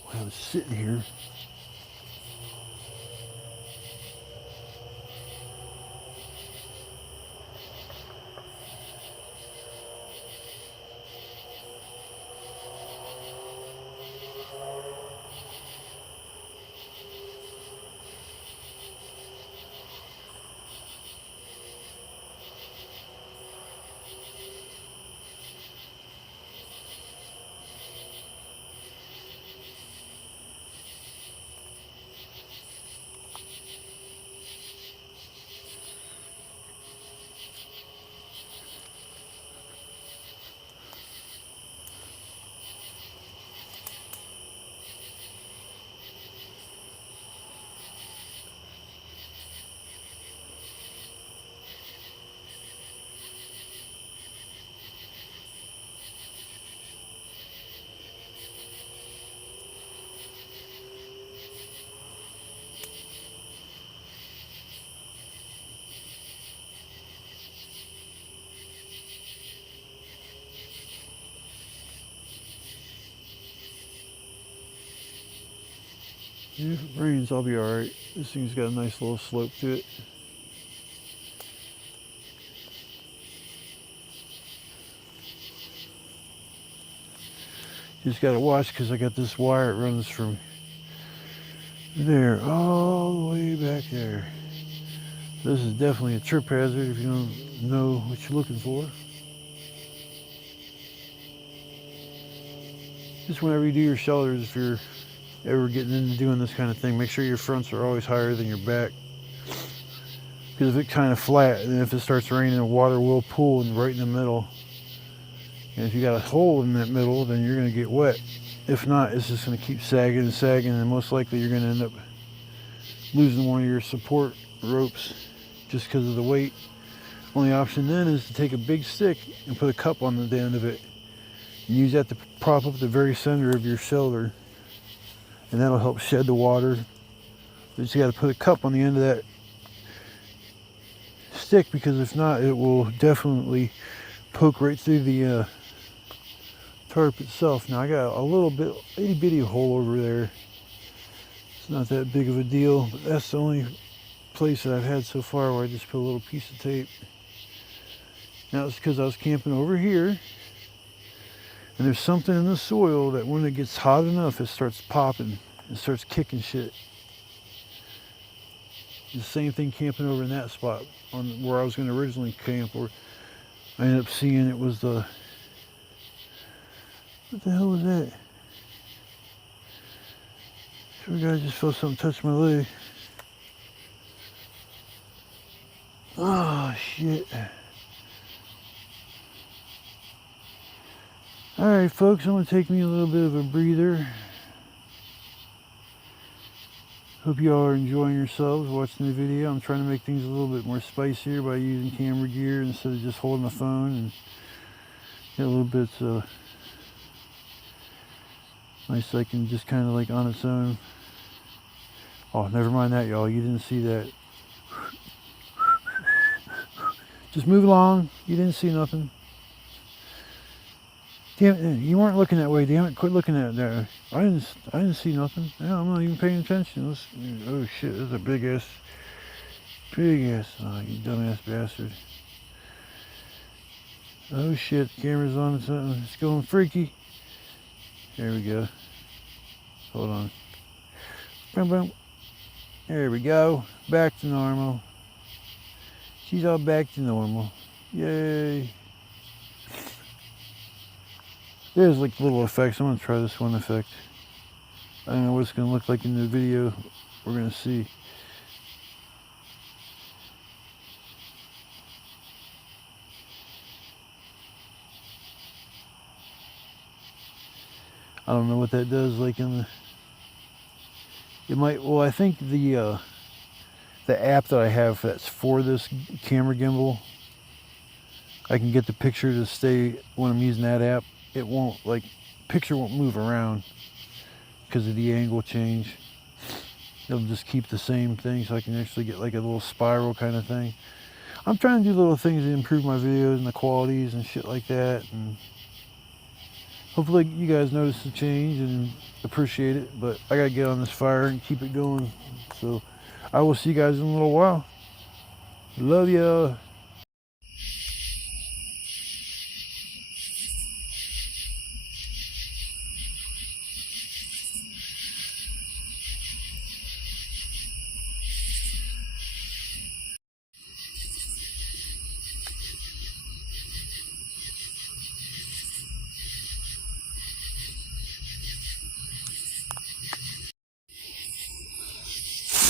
While I was sitting here, If it rains, I'll be alright. This thing's got a nice little slope to it. Just gotta watch because I got this wire. It runs from there all the way back there. This is definitely a trip hazard if you don't know what you're looking for. Just whenever you do your shelters, if you're ever getting into doing this kind of thing, make sure your fronts are always higher than your back. Because if it's kind of flat, and if it starts raining, the water will pool right in the middle. And if you got a hole in that middle, then you're going to get wet. If not, it's just going to keep sagging and sagging, and most likely you're going to end up losing one of your support ropes just because of the weight. Only option then is to take a big stick and put a cup on the end of it and use that to prop up the very center of your shelter, and that'll help shed the water. But you got to put a cup on the end of that stick, because if not, it will definitely poke right through the tarp itself. Now I got a little bit itty bitty hole over there. It's not that big of a deal, but that's the only place that I've had so far where I just put a little piece of tape. Now it's because I was camping over here, and there's something in the soil that when it gets hot enough, it starts popping. It starts kicking shit. The same thing camping over in that spot on where I was going to originally camp, where I ended up seeing it was the... What the hell was that? Sure, guy just felt something touch my leg. Oh, shit. Alright, folks, I'm going to take me a little bit of a breather. Hope you all are enjoying yourselves watching the video. I'm trying to make things a little bit more spicier by using camera gear instead of just holding the phone, and get a little bit nice. I can just kind of like on its own. Oh, never mind that, y'all. You didn't see that. Just move along. You didn't see nothing. Damn it, you weren't looking that way. Damn it, quit looking at that. I didn't see nothing. Yeah, I'm not even paying attention. Oh shit, this is a big ass. Oh, you dumbass bastard. Oh shit, the camera's on and something. It's going freaky. There we go. Hold on. Boom, boom. There we go. Back to normal. She's all back to normal. Yay. There's like little effects. I'm going to try this one effect. I don't know what it's going to look like in the video. We're going to see. I don't know what that does, like in the... It might... Well, I think the app that I have that's for this camera gimbal, I can get the picture to stay when I'm using that app. It won't, like, picture won't move around because of the angle change. It'll just keep the same thing, so I can actually get like a little spiral kind of thing. I'm trying to do little things to improve my videos and the qualities and shit like that, and hopefully you guys notice the change and appreciate it. But I gotta get on this fire and keep it going, so I will see you guys in a little while. Love ya.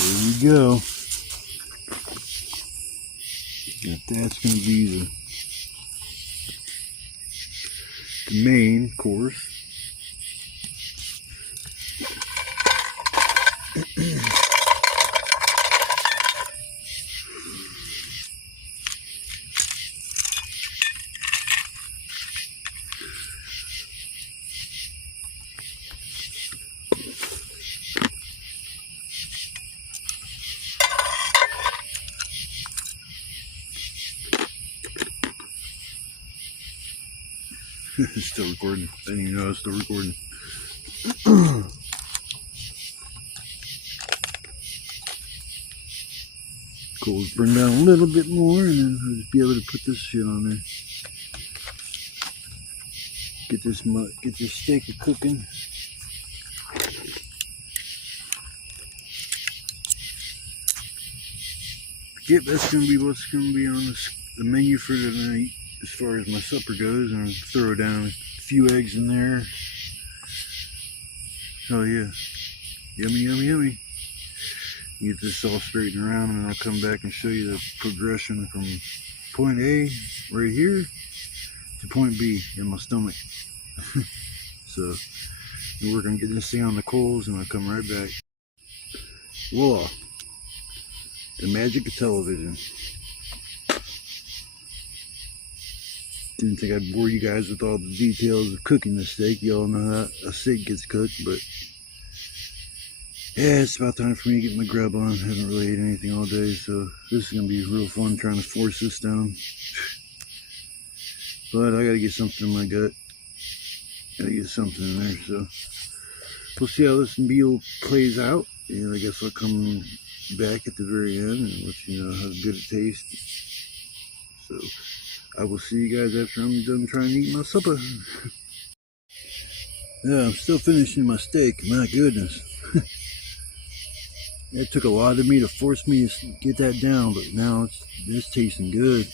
There we go. If that's going to be the main course. It's still recording. I didn't even know I was still recording. coals burn down a little bit more, and then I'll just be able to put this shit on there. Get this steak a cooking. Yep, that's gonna be what's gonna be on the menu for tonight as far as my supper goes, and I'll throw down a few eggs in there. Oh yeah, yummy, yummy, yummy. Get this all straightened around, and I'll come back and show you the progression from point A right here to point B in my stomach. So we're working on getting this thing on the coals, and I'll come right back. Voila. The magic of television. Didn't think I'd bore you guys with all the details of cooking the steak. You all know how a steak gets cooked, but yeah, it's about time for me to get my grub on. I haven't really ate anything all day, so this is going to be real fun trying to force this down. But I got to get something in my gut. Got to get something in there, so we'll see how this meal plays out. And I guess I'll come back at the very end and let you know how good it tastes. So I will see you guys after I'm done trying to eat my supper. Yeah, I'm still finishing my steak. My goodness. It took a lot of me to force me to get that down, but now it's tasting good.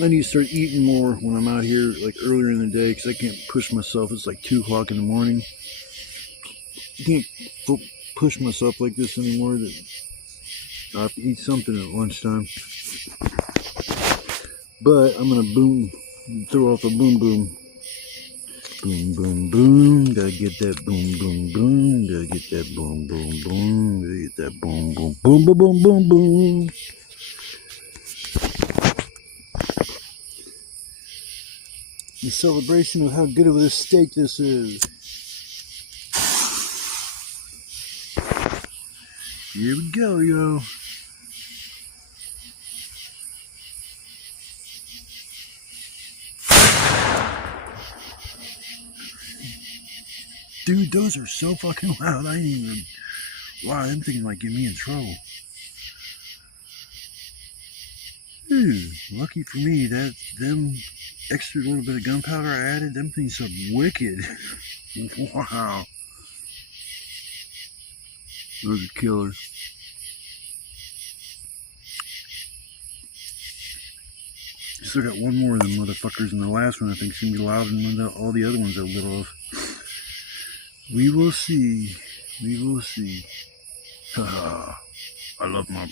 I need to start eating more when I'm out here, like earlier in the day, because I can't push myself. It's like 2 o'clock in the morning. I can't push myself like this anymore. I have to eat something at lunchtime. But I'm gonna throw off a boom boom. Boom boom boom. Gotta get that boom boom boom. Gotta get that boom boom boom. Gotta get that boom boom boom boom boom boom boom. In celebration of how good of a steak this is. Here we go, yo. Dude, those are so fucking loud. I ain't even. Wow, them things might get me in trouble. Dude, lucky for me that them extra little bit of gunpowder I added, them things are wicked. Wow. Those are killers. Still got one more of them motherfuckers, and the last one I think is gonna be louder than all the other ones I lit off. We will see. We will see. I love my.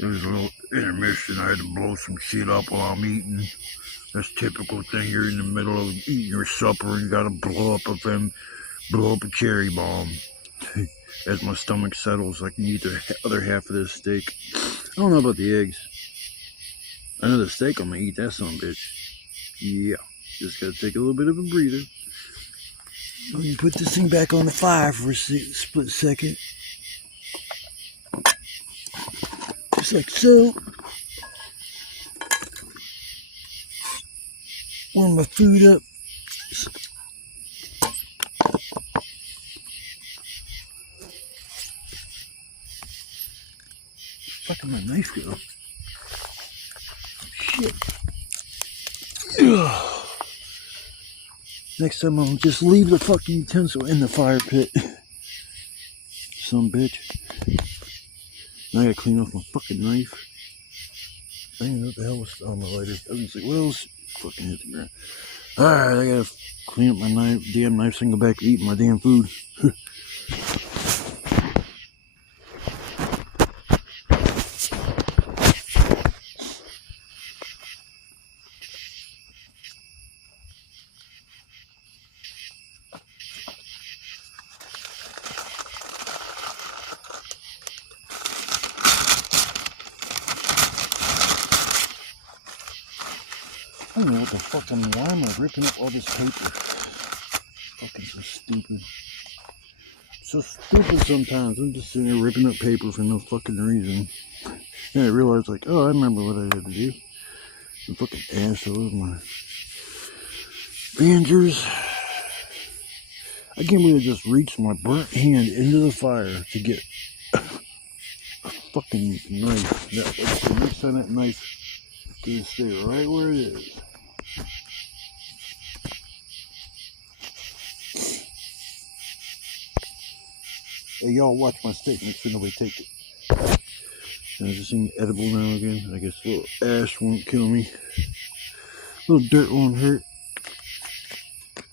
There's a little intermission. I had to blow some shit up while I'm eating. That's typical thing. You're in the middle of eating your supper and you gotta blow up a cherry bomb. As my stomach settles, I can eat the other half of this steak. I don't know about the eggs. I know the steak, I'm gonna eat that son of a bitch. Yeah, just gotta take a little bit of a breather. Let me put this thing back on the fire for a split second. Just like so. Warm my food up. Fucking my knife go. Shit. Ugh. Next time I'll just leave the fucking utensil in the fire pit. Some bitch. Now I gotta clean off my fucking knife. I didn't know what the hell was on my lighter. I was like, what else? Fucking hit the ground. Alright, I gotta clean up my damn knife so I can go back to eating my damn food. I don't know what the fuck why am I ripping up all this paper? Fucking so stupid. So stupid sometimes. I'm just sitting there ripping up paper for no fucking reason. And I realized like, oh, I remember what I had to do. I'm fucking asshole of my Avengers. I can't believe I just reached my burnt hand into the fire to get fucking knife. Next time that knife is gonna stay right where it is. Hey, y'all watch my steak, make sure nobody take it. And it's just edible now again. I guess a little ash won't kill me. A little dirt won't hurt.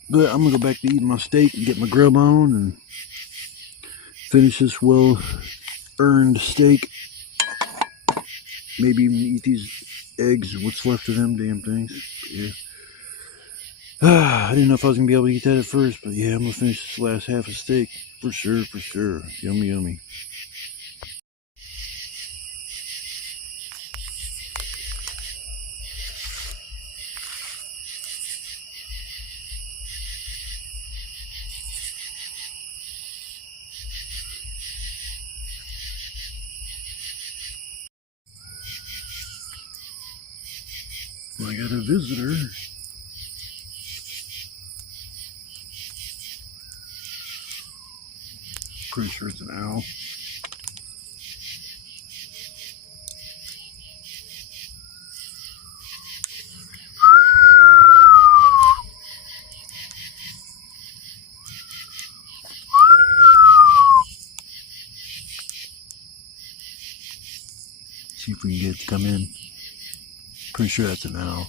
But I'm gonna go back to eating my steak and get my grub on and finish this well-earned steak. Maybe even eat these eggs, what's left of them damn things. But yeah. I didn't know if I was gonna be able to eat that at first, but yeah, I'm gonna finish this last half of steak. For sure, for sure. Yummy, yummy. I got a visitor. Pretty sure it's an owl. See if we can get it to come in. Pretty sure that's an owl.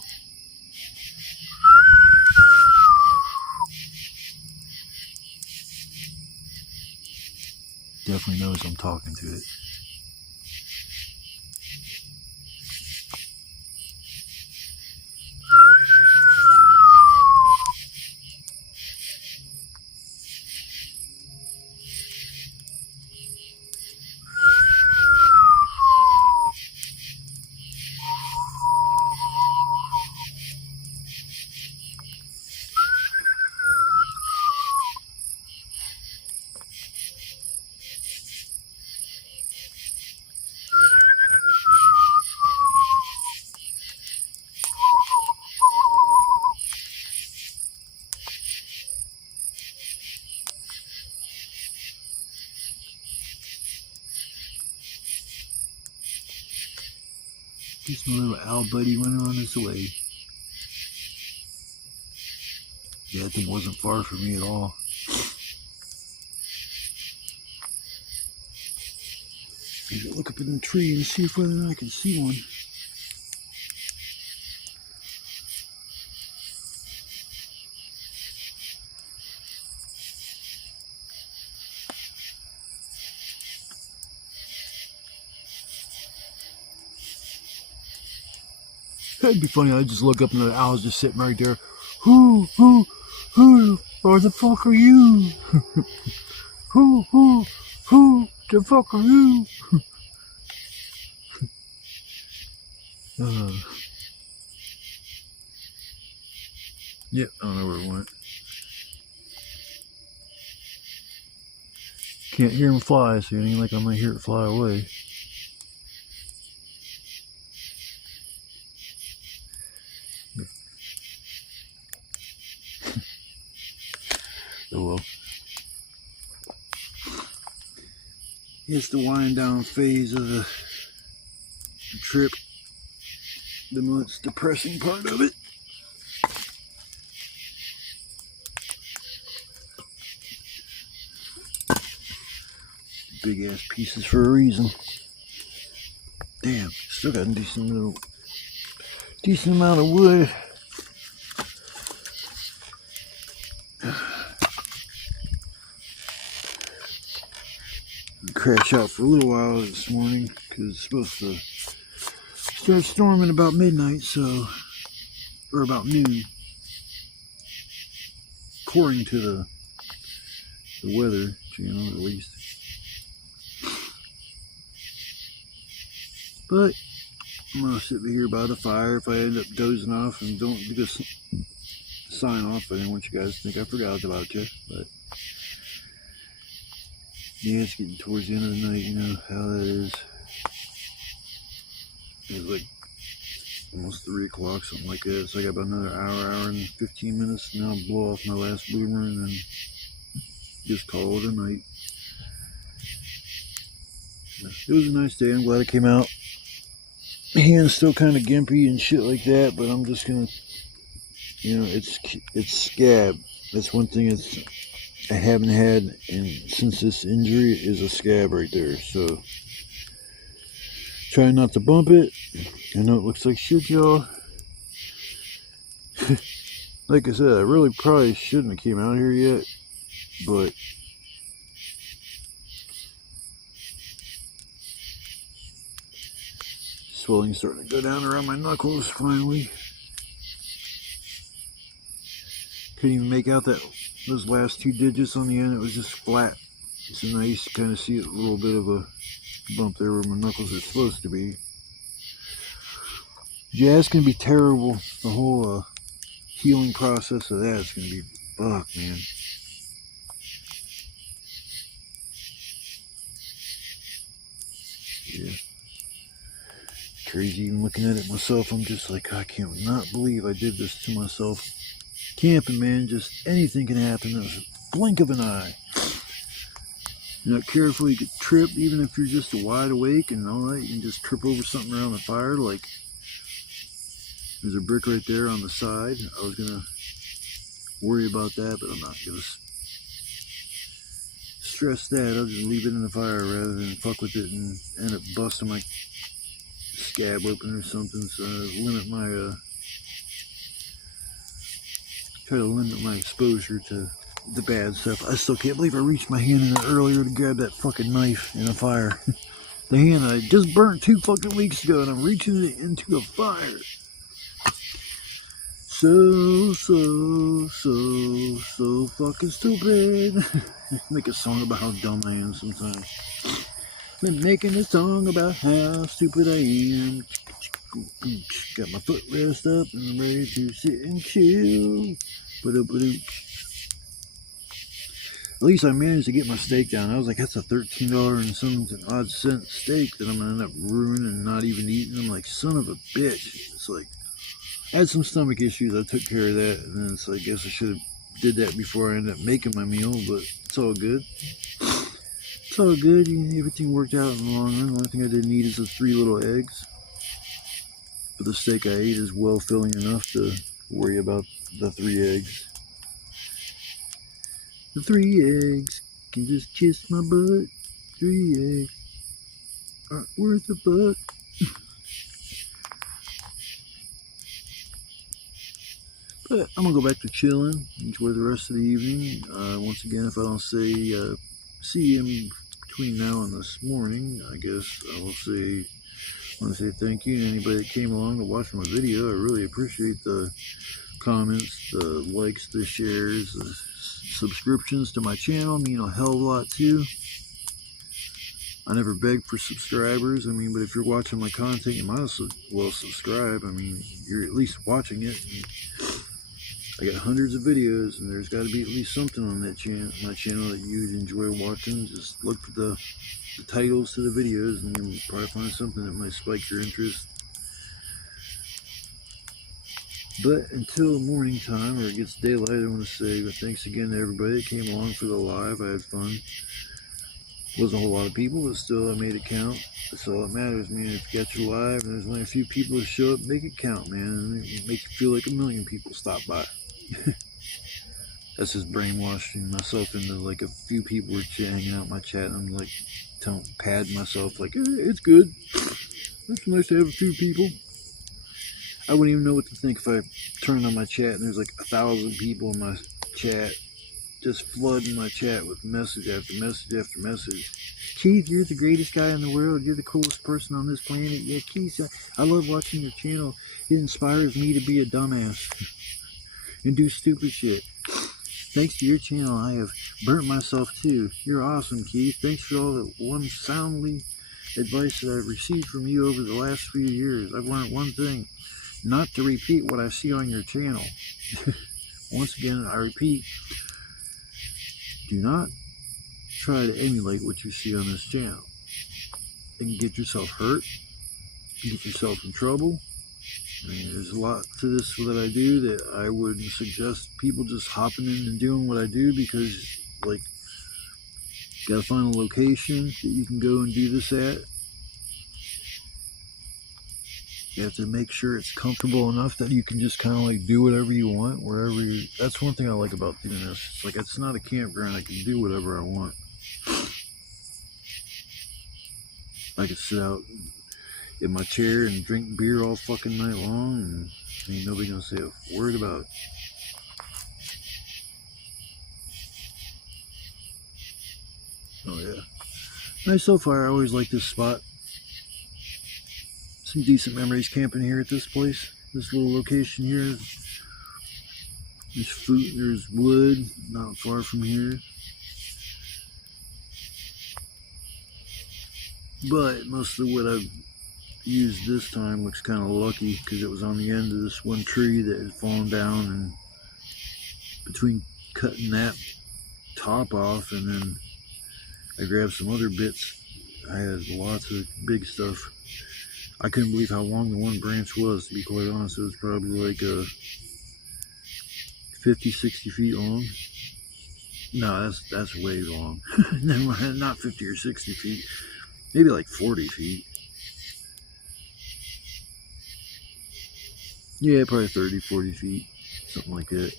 Definitely knows I'm talking to it. Just my little owl buddy went on his way. Yeah, that thing wasn't far from me at all. Maybe look up in the tree and see if whether or not I can see one. That'd be funny. I just look up and the owl's just sitting right there. Who or the fuck are you? who the fuck are you? Yep, I don't know where it went. Can't hear him fly, so it ain't like I'm gonna hear it fly away. Oh well. It's the wind down phase of the trip. The most depressing part of it. Big ass pieces for a reason. Damn, still got a decent amount of wood. Crash out for a little while this morning because it's supposed to start storming about midnight, so, or about noon, according to the weather channel at least. But I'm gonna sit here by the fire. If I end up dozing off and don't just sign off, I didn't want you guys to think I forgot about you. But yeah, it's getting towards the end of the night. You know how that is. It's like almost 3 o'clock, something like that. So I got about another hour and 15 minutes, and then I'll blow off my last boomer and then just call it a night. It was a nice day. I'm glad it came out. My hand's still kind of gimpy and shit like that, but I'm just gonna, it's scab. That's one thing I haven't had, and since this injury is a scab right there. So try not to bump it. I know it looks like shit, y'all. Like I said, I really probably shouldn't have came out here yet, but swelling's starting to go down around my knuckles finally. Couldn't even make out those last 2 digits on the end. It was just flat. So now you kind of see a little bit of a bump there where my knuckles are supposed to be. Yeah, it's gonna be terrible. The whole healing process of that is gonna be fuck, man. Yeah. Crazy even looking at it myself. I'm just like, I can't not believe I did this to myself. Camping, man, just anything can happen in a blink of an eye. You're not careful, you could trip, even if you're just wide awake and all that. You can just trip over something around the fire. Like, there's a brick right there on the side. I was gonna worry about that, but I'm not gonna stress that. I'll just leave it in the fire rather than fuck with it and end up busting my scab open or something. So try to limit my exposure to the bad stuff. I still can't believe I reached my hand in there earlier to grab that fucking knife in a fire. The hand I just burnt 2 fucking weeks ago, and I'm reaching it into a fire. So fucking stupid. Make a song about how dumb I am sometimes. Been making a song about how stupid I am. Got my footrest up and I'm ready to sit and chill. At least I managed to get my steak down. I was like, that's a $13 and some odd cent steak that I'm gonna end up ruining and not even eating. I'm like, son of a bitch. It's like, I had some stomach issues. I took care of that, and then it's like, I guess I should have did that before I ended up making my meal, but it's all good. It's all good. Everything worked out in the long run. The only thing I didn't eat is the 3 little eggs. But the steak I ate is well filling enough to worry about the 3 eggs. The 3 eggs can just kiss my butt. 3 eggs aren't worth a buck. But I'm gonna go back to chilling, enjoy the rest of the evening. Once again, if I don't say see you between now and this morning, I guess I will say, I want to say thank you to anybody that came along to watch my video. I really appreciate the comments, the likes, the shares, the subscriptions to my channel mean a hell of a lot too. I never beg for subscribers. I mean, but if you're watching my content, you might as well subscribe. I mean, you're at least watching it. I got hundreds of videos, and there's got to be at least something on that my channel that you'd enjoy watching. Just look for the titles to the videos, and you'll probably find something that might spike your interest. But until morning time, or it gets daylight, I want to say thanks again to everybody that came along for the live. I had fun. Wasn't a whole lot of people, but still I made it count. That's all that matters, man. If you got your live and there's only a few people to show up, make it count, man. And make you feel like 1,000,000 people stop by. That's just brainwashing myself into like a few people were hanging out in my chat, and I'm like pad myself like, it's good. It's nice to have a few people. I wouldn't even know what to think if I turned on my chat and there's like 1,000 people in my chat, just flooding my chat with message after message after message. Keith, you're the greatest guy in the world. You're the coolest person on this planet. Yeah, Keith, I love watching your channel. It inspires me to be a dumbass and do stupid shit. Thanks to your channel, I have burnt myself too. You're awesome, Keith. Thanks for all the soundly advice that I've received from you over the last few years. I've learned one thing: not to repeat what I see on your channel. Once again, I repeat, do not try to emulate what you see on this channel. You can get yourself hurt, get yourself in trouble. I mean, there's a lot to this that I do that I wouldn't suggest people just hopping in and doing what I do, because, like, Gotta find a location that you can go and do this at. You have to make sure it's comfortable enough that you can just kind of like do whatever you want, wherever you. That's one thing I like about doing this. It's like it's not a campground. I can do whatever I want. I can sit out in my chair and drink beer all fucking night long, and ain't nobody gonna say a word about it. Oh yeah. Nice so far. I always like this spot. Some decent memories camping here at this place. This little location here. There's food, there's wood not far from here. But most of the wood I've used this time looks kind of lucky because it was on the end of this one tree that had fallen down, and between cutting that top off and then I grabbed some other bits, I had lots of big stuff. I couldn't believe how long the one branch was, to be quite honest. It was probably like 50, 60 feet long. No, that's way long. Never mind, not 50 or 60 feet. Maybe like 40 feet. Yeah, probably 30, 40 feet. Something like that.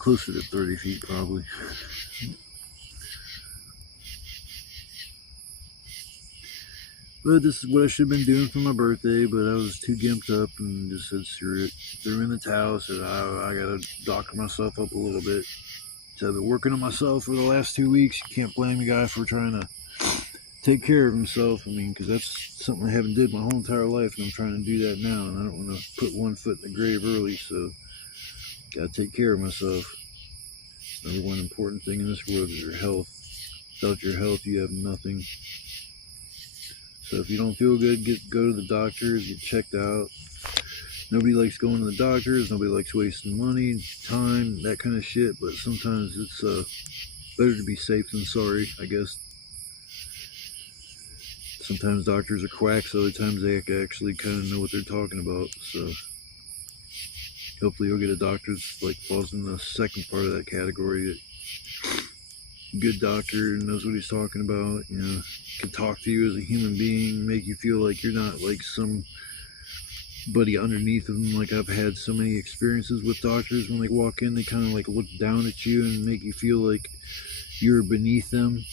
Closer to 30 feet, probably. But this is what I should have been doing for my birthday, but I was too gimped up and just said screw it. Threw in the towel, said I gotta doctor myself up a little bit. So I've been working on myself for the last 2 weeks. You can't blame a guy for trying to take care of himself. I mean, because that's something I haven't did my whole entire life, and I'm trying to do that now, and I don't want to put one foot in the grave early, so gotta take care of myself. Number one important thing in this world is your health. Without your health, you have nothing. So if you don't feel good, go to the doctors, get checked out. Nobody likes going to the doctors. Nobody likes wasting money, time, that kind of shit. But sometimes it's better to be safe than sorry, I guess. Sometimes doctors are quacks. Other times they actually kind of know what they're talking about. So hopefully you'll get a doctor that's like falls in the second part of that category. That good doctor knows what he's talking about, you know, can talk to you as a human being, make you feel like you're not like somebody underneath them. Like I've had so many experiences with doctors, when they walk in, they kind of like look down at you and make you feel like you're beneath them.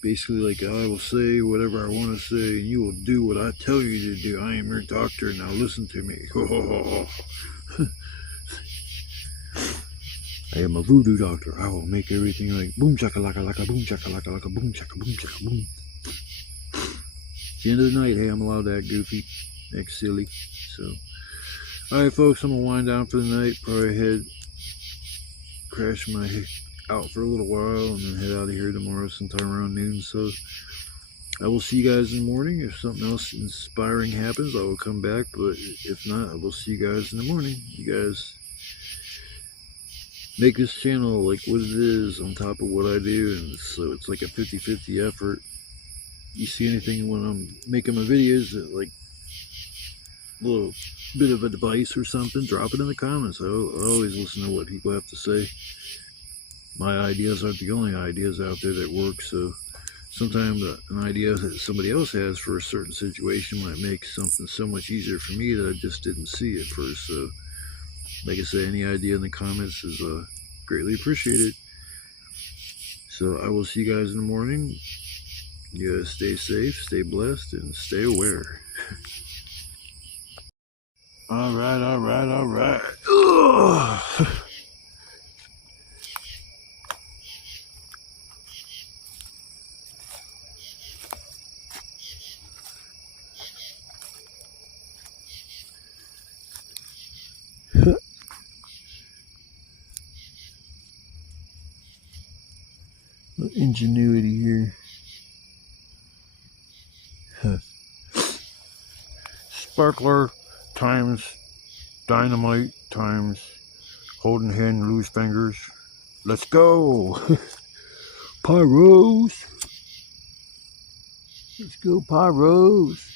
Basically like, I will say whatever I want to say and you will do what I tell you to do. I am your doctor, now listen to me. I am a voodoo doctor. I will make everything like boom chaka laka laka boom chaka laka laka boom chaka boom chaka boom. It's the end of the night. Hey, I'm allowed to act goofy, act silly. So, alright folks, I'm gonna wind down for the night. Probably head crash my out for a little while and then head out of here tomorrow sometime around noon. So I will see you guys in the morning. If something else inspiring happens, I will come back, but if not, I will see you guys in the morning. You guys make this channel like what it is on top of what I do, and so it's like a 50-50 effort. You see anything when I'm making my videos that like a little bit of advice or something, drop it in the comments. I always listen to what people have to say. My ideas aren't the only ideas out there that work, so sometimes an idea that somebody else has for a certain situation might make something so much easier for me that I just didn't see at first. So like I say, any idea in the comments is greatly appreciated. So I will see you guys in the morning. You guys stay safe, stay blessed, and stay aware. Alright. Ugh. The ingenuity here. Sparkler times dynamite times holding hand, loose fingers. Let's go. Pyros. Let's go, Pyros.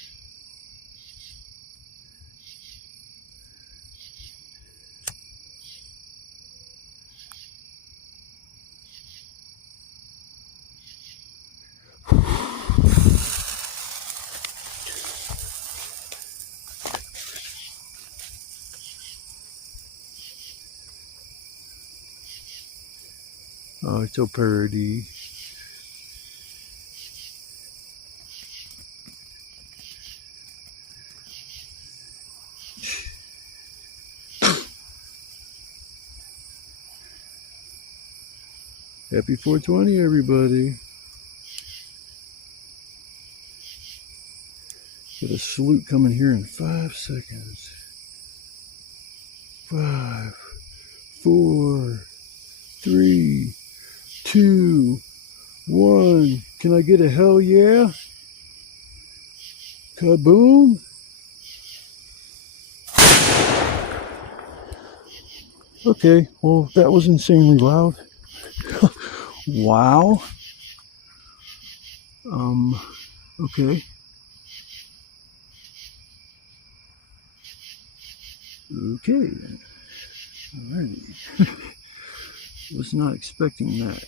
Oh, it's so pretty. Happy 420, everybody. Got a salute coming here in 5 seconds. 5, 4, 3, 2, 1. Can I get a hell yeah? Kaboom. Okay, well, that was insanely loud. Wow. Okay. Okay then. Alrighty. Was not expecting that.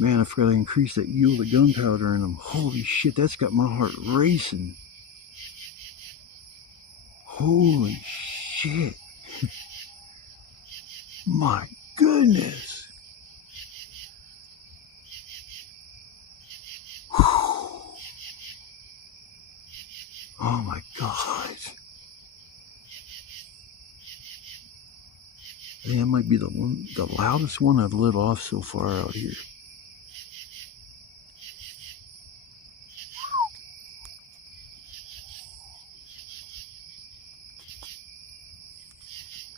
Man, I forgot to increase that yield of gunpowder in them. Holy shit, that's got my heart racing. Holy shit. My goodness. Whew. Oh my god. That might be the loudest one I've lit off so far out here.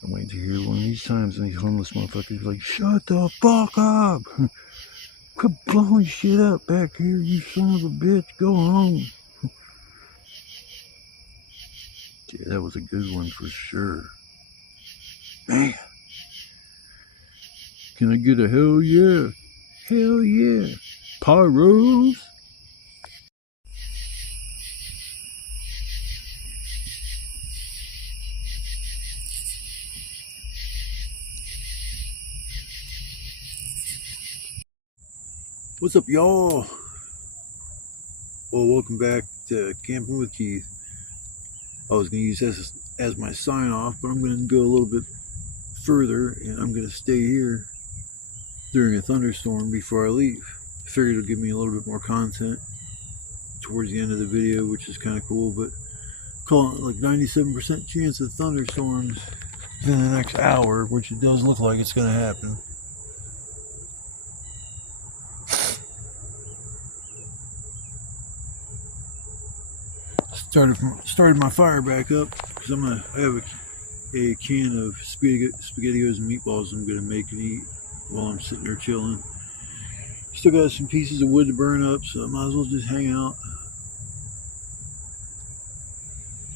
I'm waiting to hear one of these times and these homeless motherfuckers like, shut the fuck up! Quit blowing shit up back here, you son of a bitch, go home. Yeah, that was a good one for sure. Man. Can I get a hell yeah? Hell yeah. Pyros. What's up, y'all? Well, welcome back to Camping with Keith. I was going to use this as my sign off, but I'm going to go a little bit further and I'm going to stay here during a thunderstorm before I leave. I figured it'll give me a little bit more content towards the end of the video, which is kind of cool, but calling it like 97% chance of thunderstorms in the next hour, which it does look like it's going to happen. Started my fire back up because I have a can of SpaghettiOs and meatballs I'm gonna make and eat while I'm sitting there chilling. Still got some pieces of wood to burn up, so I might as well just hang out.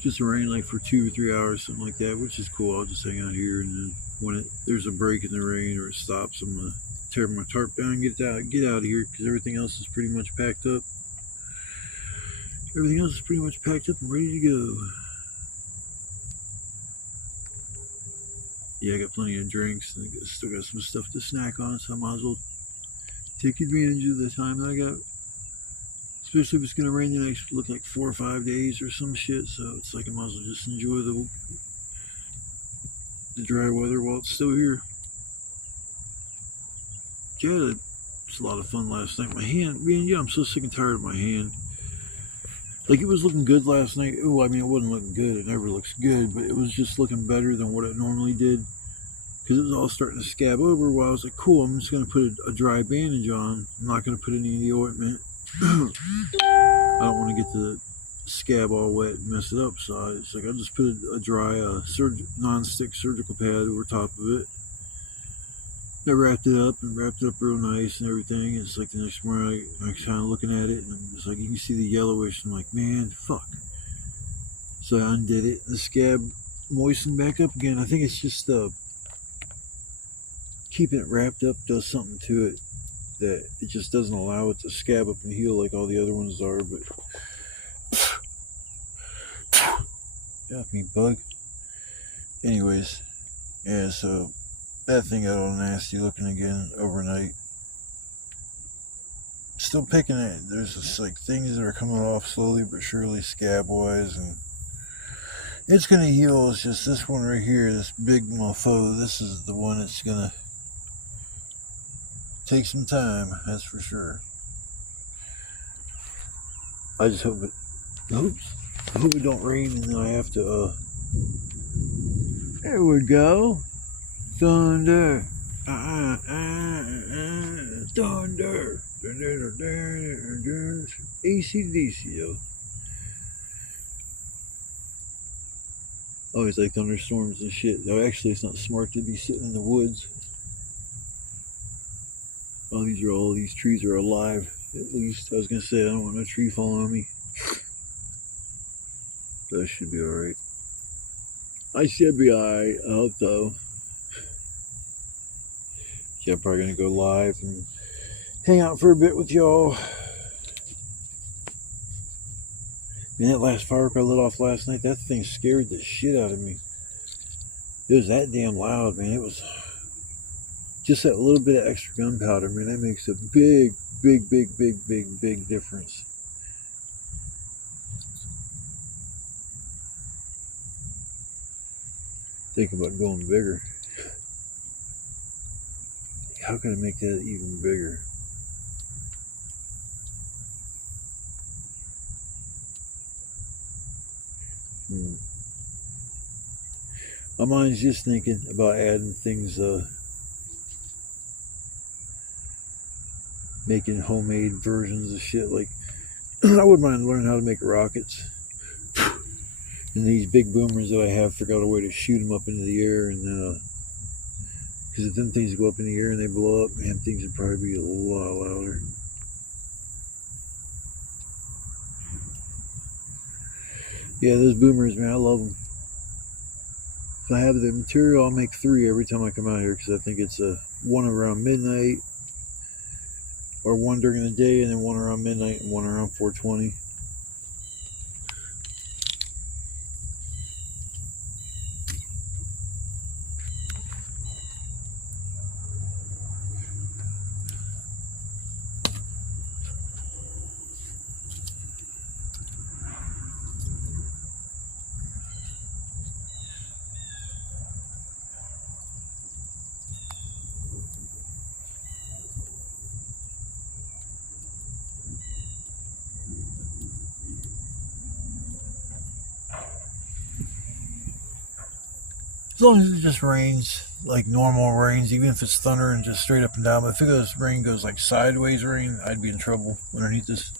Just rain like for 2 or 3 hours, something like that, which is cool. I'll just hang out here, and then when there's a break in the rain or it stops, I'm gonna tear my tarp down and get out of here because everything else is pretty much packed up. Everything else is pretty much packed up and ready to go. Yeah, I got plenty of drinks and I still got some stuff to snack on, so I might as well take advantage of the time that I got. Especially if it's going to rain the next, look like 4 or 5 days or some shit, so it's like I might as well just enjoy the dry weather while it's still here. Yeah, it was a lot of fun last night. My hand, man, yeah, I'm so sick and tired of my hand. Like, it was looking good last night. Oh, I mean, it wasn't looking good. It never looks good, but it was just looking better than what it normally did. Because it was all starting to scab over. Well, I was like, cool, I'm just going to put a dry bandage on. I'm not going to put any of the ointment. I don't want to get the scab all wet and mess it up. So it's like, I'll just put a dry non-stick surgical pad over top of it. I wrapped it up real nice and everything. It's like the next morning I kind of looking at it and it's like you can see the yellowish. I'm like, man, fuck. So I undid it. The scab moistened back up again. I think it's just keeping it wrapped up does something to it that it just doesn't allow it to scab up and heal like all the other ones are. But got me, bug. Anyways, yeah. So that thing got all nasty looking again overnight. Still picking it. There's just like things that are coming off slowly but surely, scab wise, and it's gonna heal. It's just this one right here, this big mofo. This is the one that's gonna take some time, that's for sure. I just hope it don't rain and then I have to there we go. Thunder. Thunder. AC/DC, yo. Oh, it's like thunderstorms and shit. No, actually, it's not smart to be sitting in the woods. Oh, these trees are alive. At least I was gonna say I don't want no tree falling on me. That should be alright. I should be alright. I hope so. Yeah, I'm probably gonna go live and hang out for a bit with y'all. Man, that last firework I lit off last night, that thing scared the shit out of me. It was that damn loud, man. It was just that little bit of extra gunpowder, man. That makes a big difference. Think about going bigger. How can I make that even bigger? My mind's just thinking about adding things, making homemade versions of shit. Like, I wouldn't mind learning how to make rockets. And these big boomers that I have, forgot a way to shoot them up into the air. And because if them things go up in the air and they blow up, man, things would probably be a lot louder. Yeah, those boomers, man, I love them. If I have the material, I'll make 3 every time I come out here, because I think it's one around midnight, or one during the day, and then one around midnight, and one around 4:20. As long as it just rains like normal rains, even if it's thunder and just straight up and down. But if it goes rain goes like sideways rain, I'd be in trouble underneath this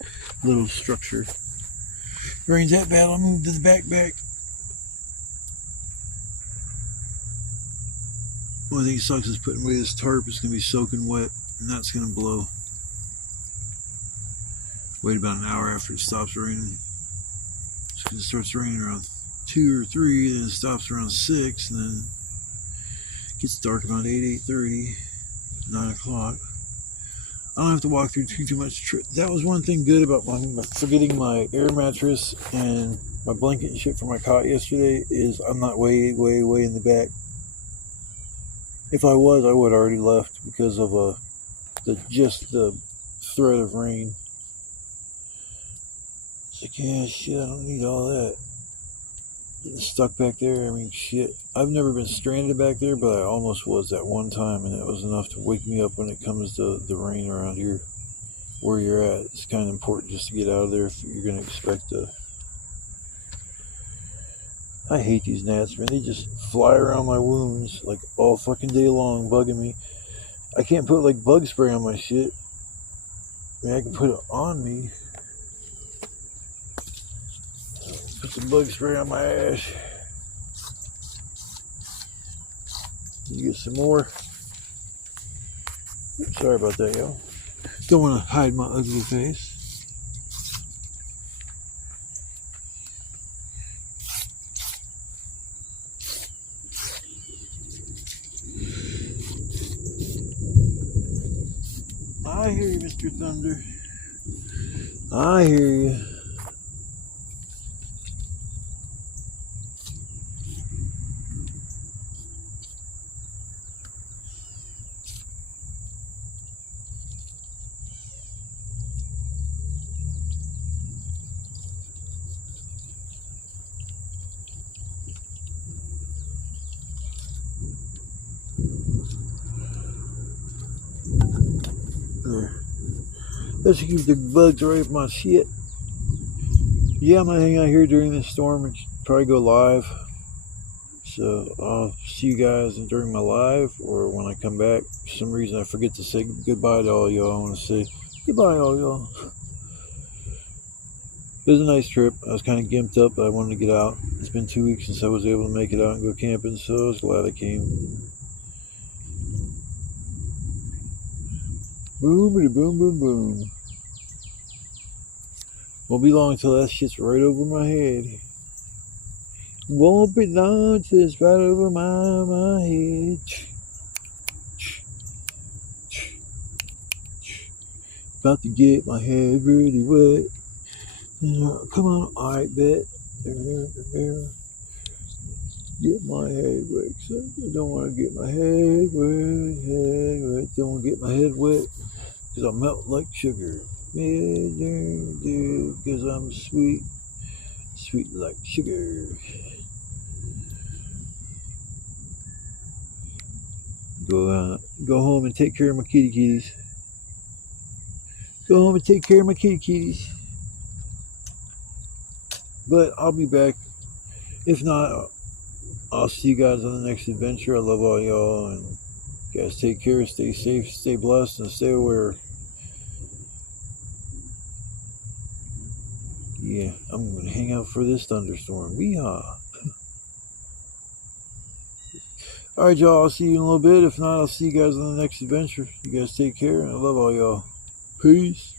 little structure. If it rains that bad, I'll move to the back. One thing that sucks is putting away this tarp. It's gonna be soaking wet, and that's gonna blow. Wait about an hour after it stops raining. So it starts raining around 2 or 3, then it stops around 6, and then it gets dark around 8:30, 9 o'clock. I don't have to walk through too much. That was one thing good about forgetting my air mattress and my blanket and shit for my cot yesterday, is I'm not way in the back. If I was, I would have already left because of the threat of rain. It's like, yeah, shit, I don't need all that. Getting stuck back there, I mean, shit. I've never been stranded back there, but I almost was that one time, and it was enough to wake me up when it comes to the rain around here. Where you're at, it's kind of important just to get out of there if you're going to expect to. I hate these gnats, man. They just fly around my wounds like all fucking day long, bugging me. I can't put like bug spray on my shit. I mean, I can put it on me. Put some bug spray on my ash. You get some more. Oops, sorry about that, yo. Don't want to hide my ugly face. I hear you, Mr. Thunder. I hear you. There. That should keep the bugs away from my shit. Yeah, I'm gonna hang out here during this storm and probably go live. So I'll see you guys during my live or when I come back. For some reason I forget to say goodbye to all y'all. I want to say goodbye, all y'all. It was a nice trip. I was kind of gimped up, but I wanted to get out. It's been 2 weeks since I was able to make it out and go camping, so I was glad I came. Boom, boom, boom, boom. Won't be long till that shit's right over my head. Won't be long till it's right over my head. About to get my head really wet. Come on, alright, bet. There. Get my head wet. I don't want to get my head wet. Don't want to get my head wet because I melt like sugar. Because I'm sweet like sugar. Go home and take care of my kitties. Go home and take care of my kitties. But I'll be back. If not, I'll see you guys on the next adventure. I love all y'all, and you guys take care, stay safe, stay blessed, and stay aware. Yeah, I'm going to hang out for this thunderstorm. Weehaw. Alright, y'all, I'll see you in a little bit. If not, I'll see you guys on the next adventure. You guys take care, and I love all y'all. Peace.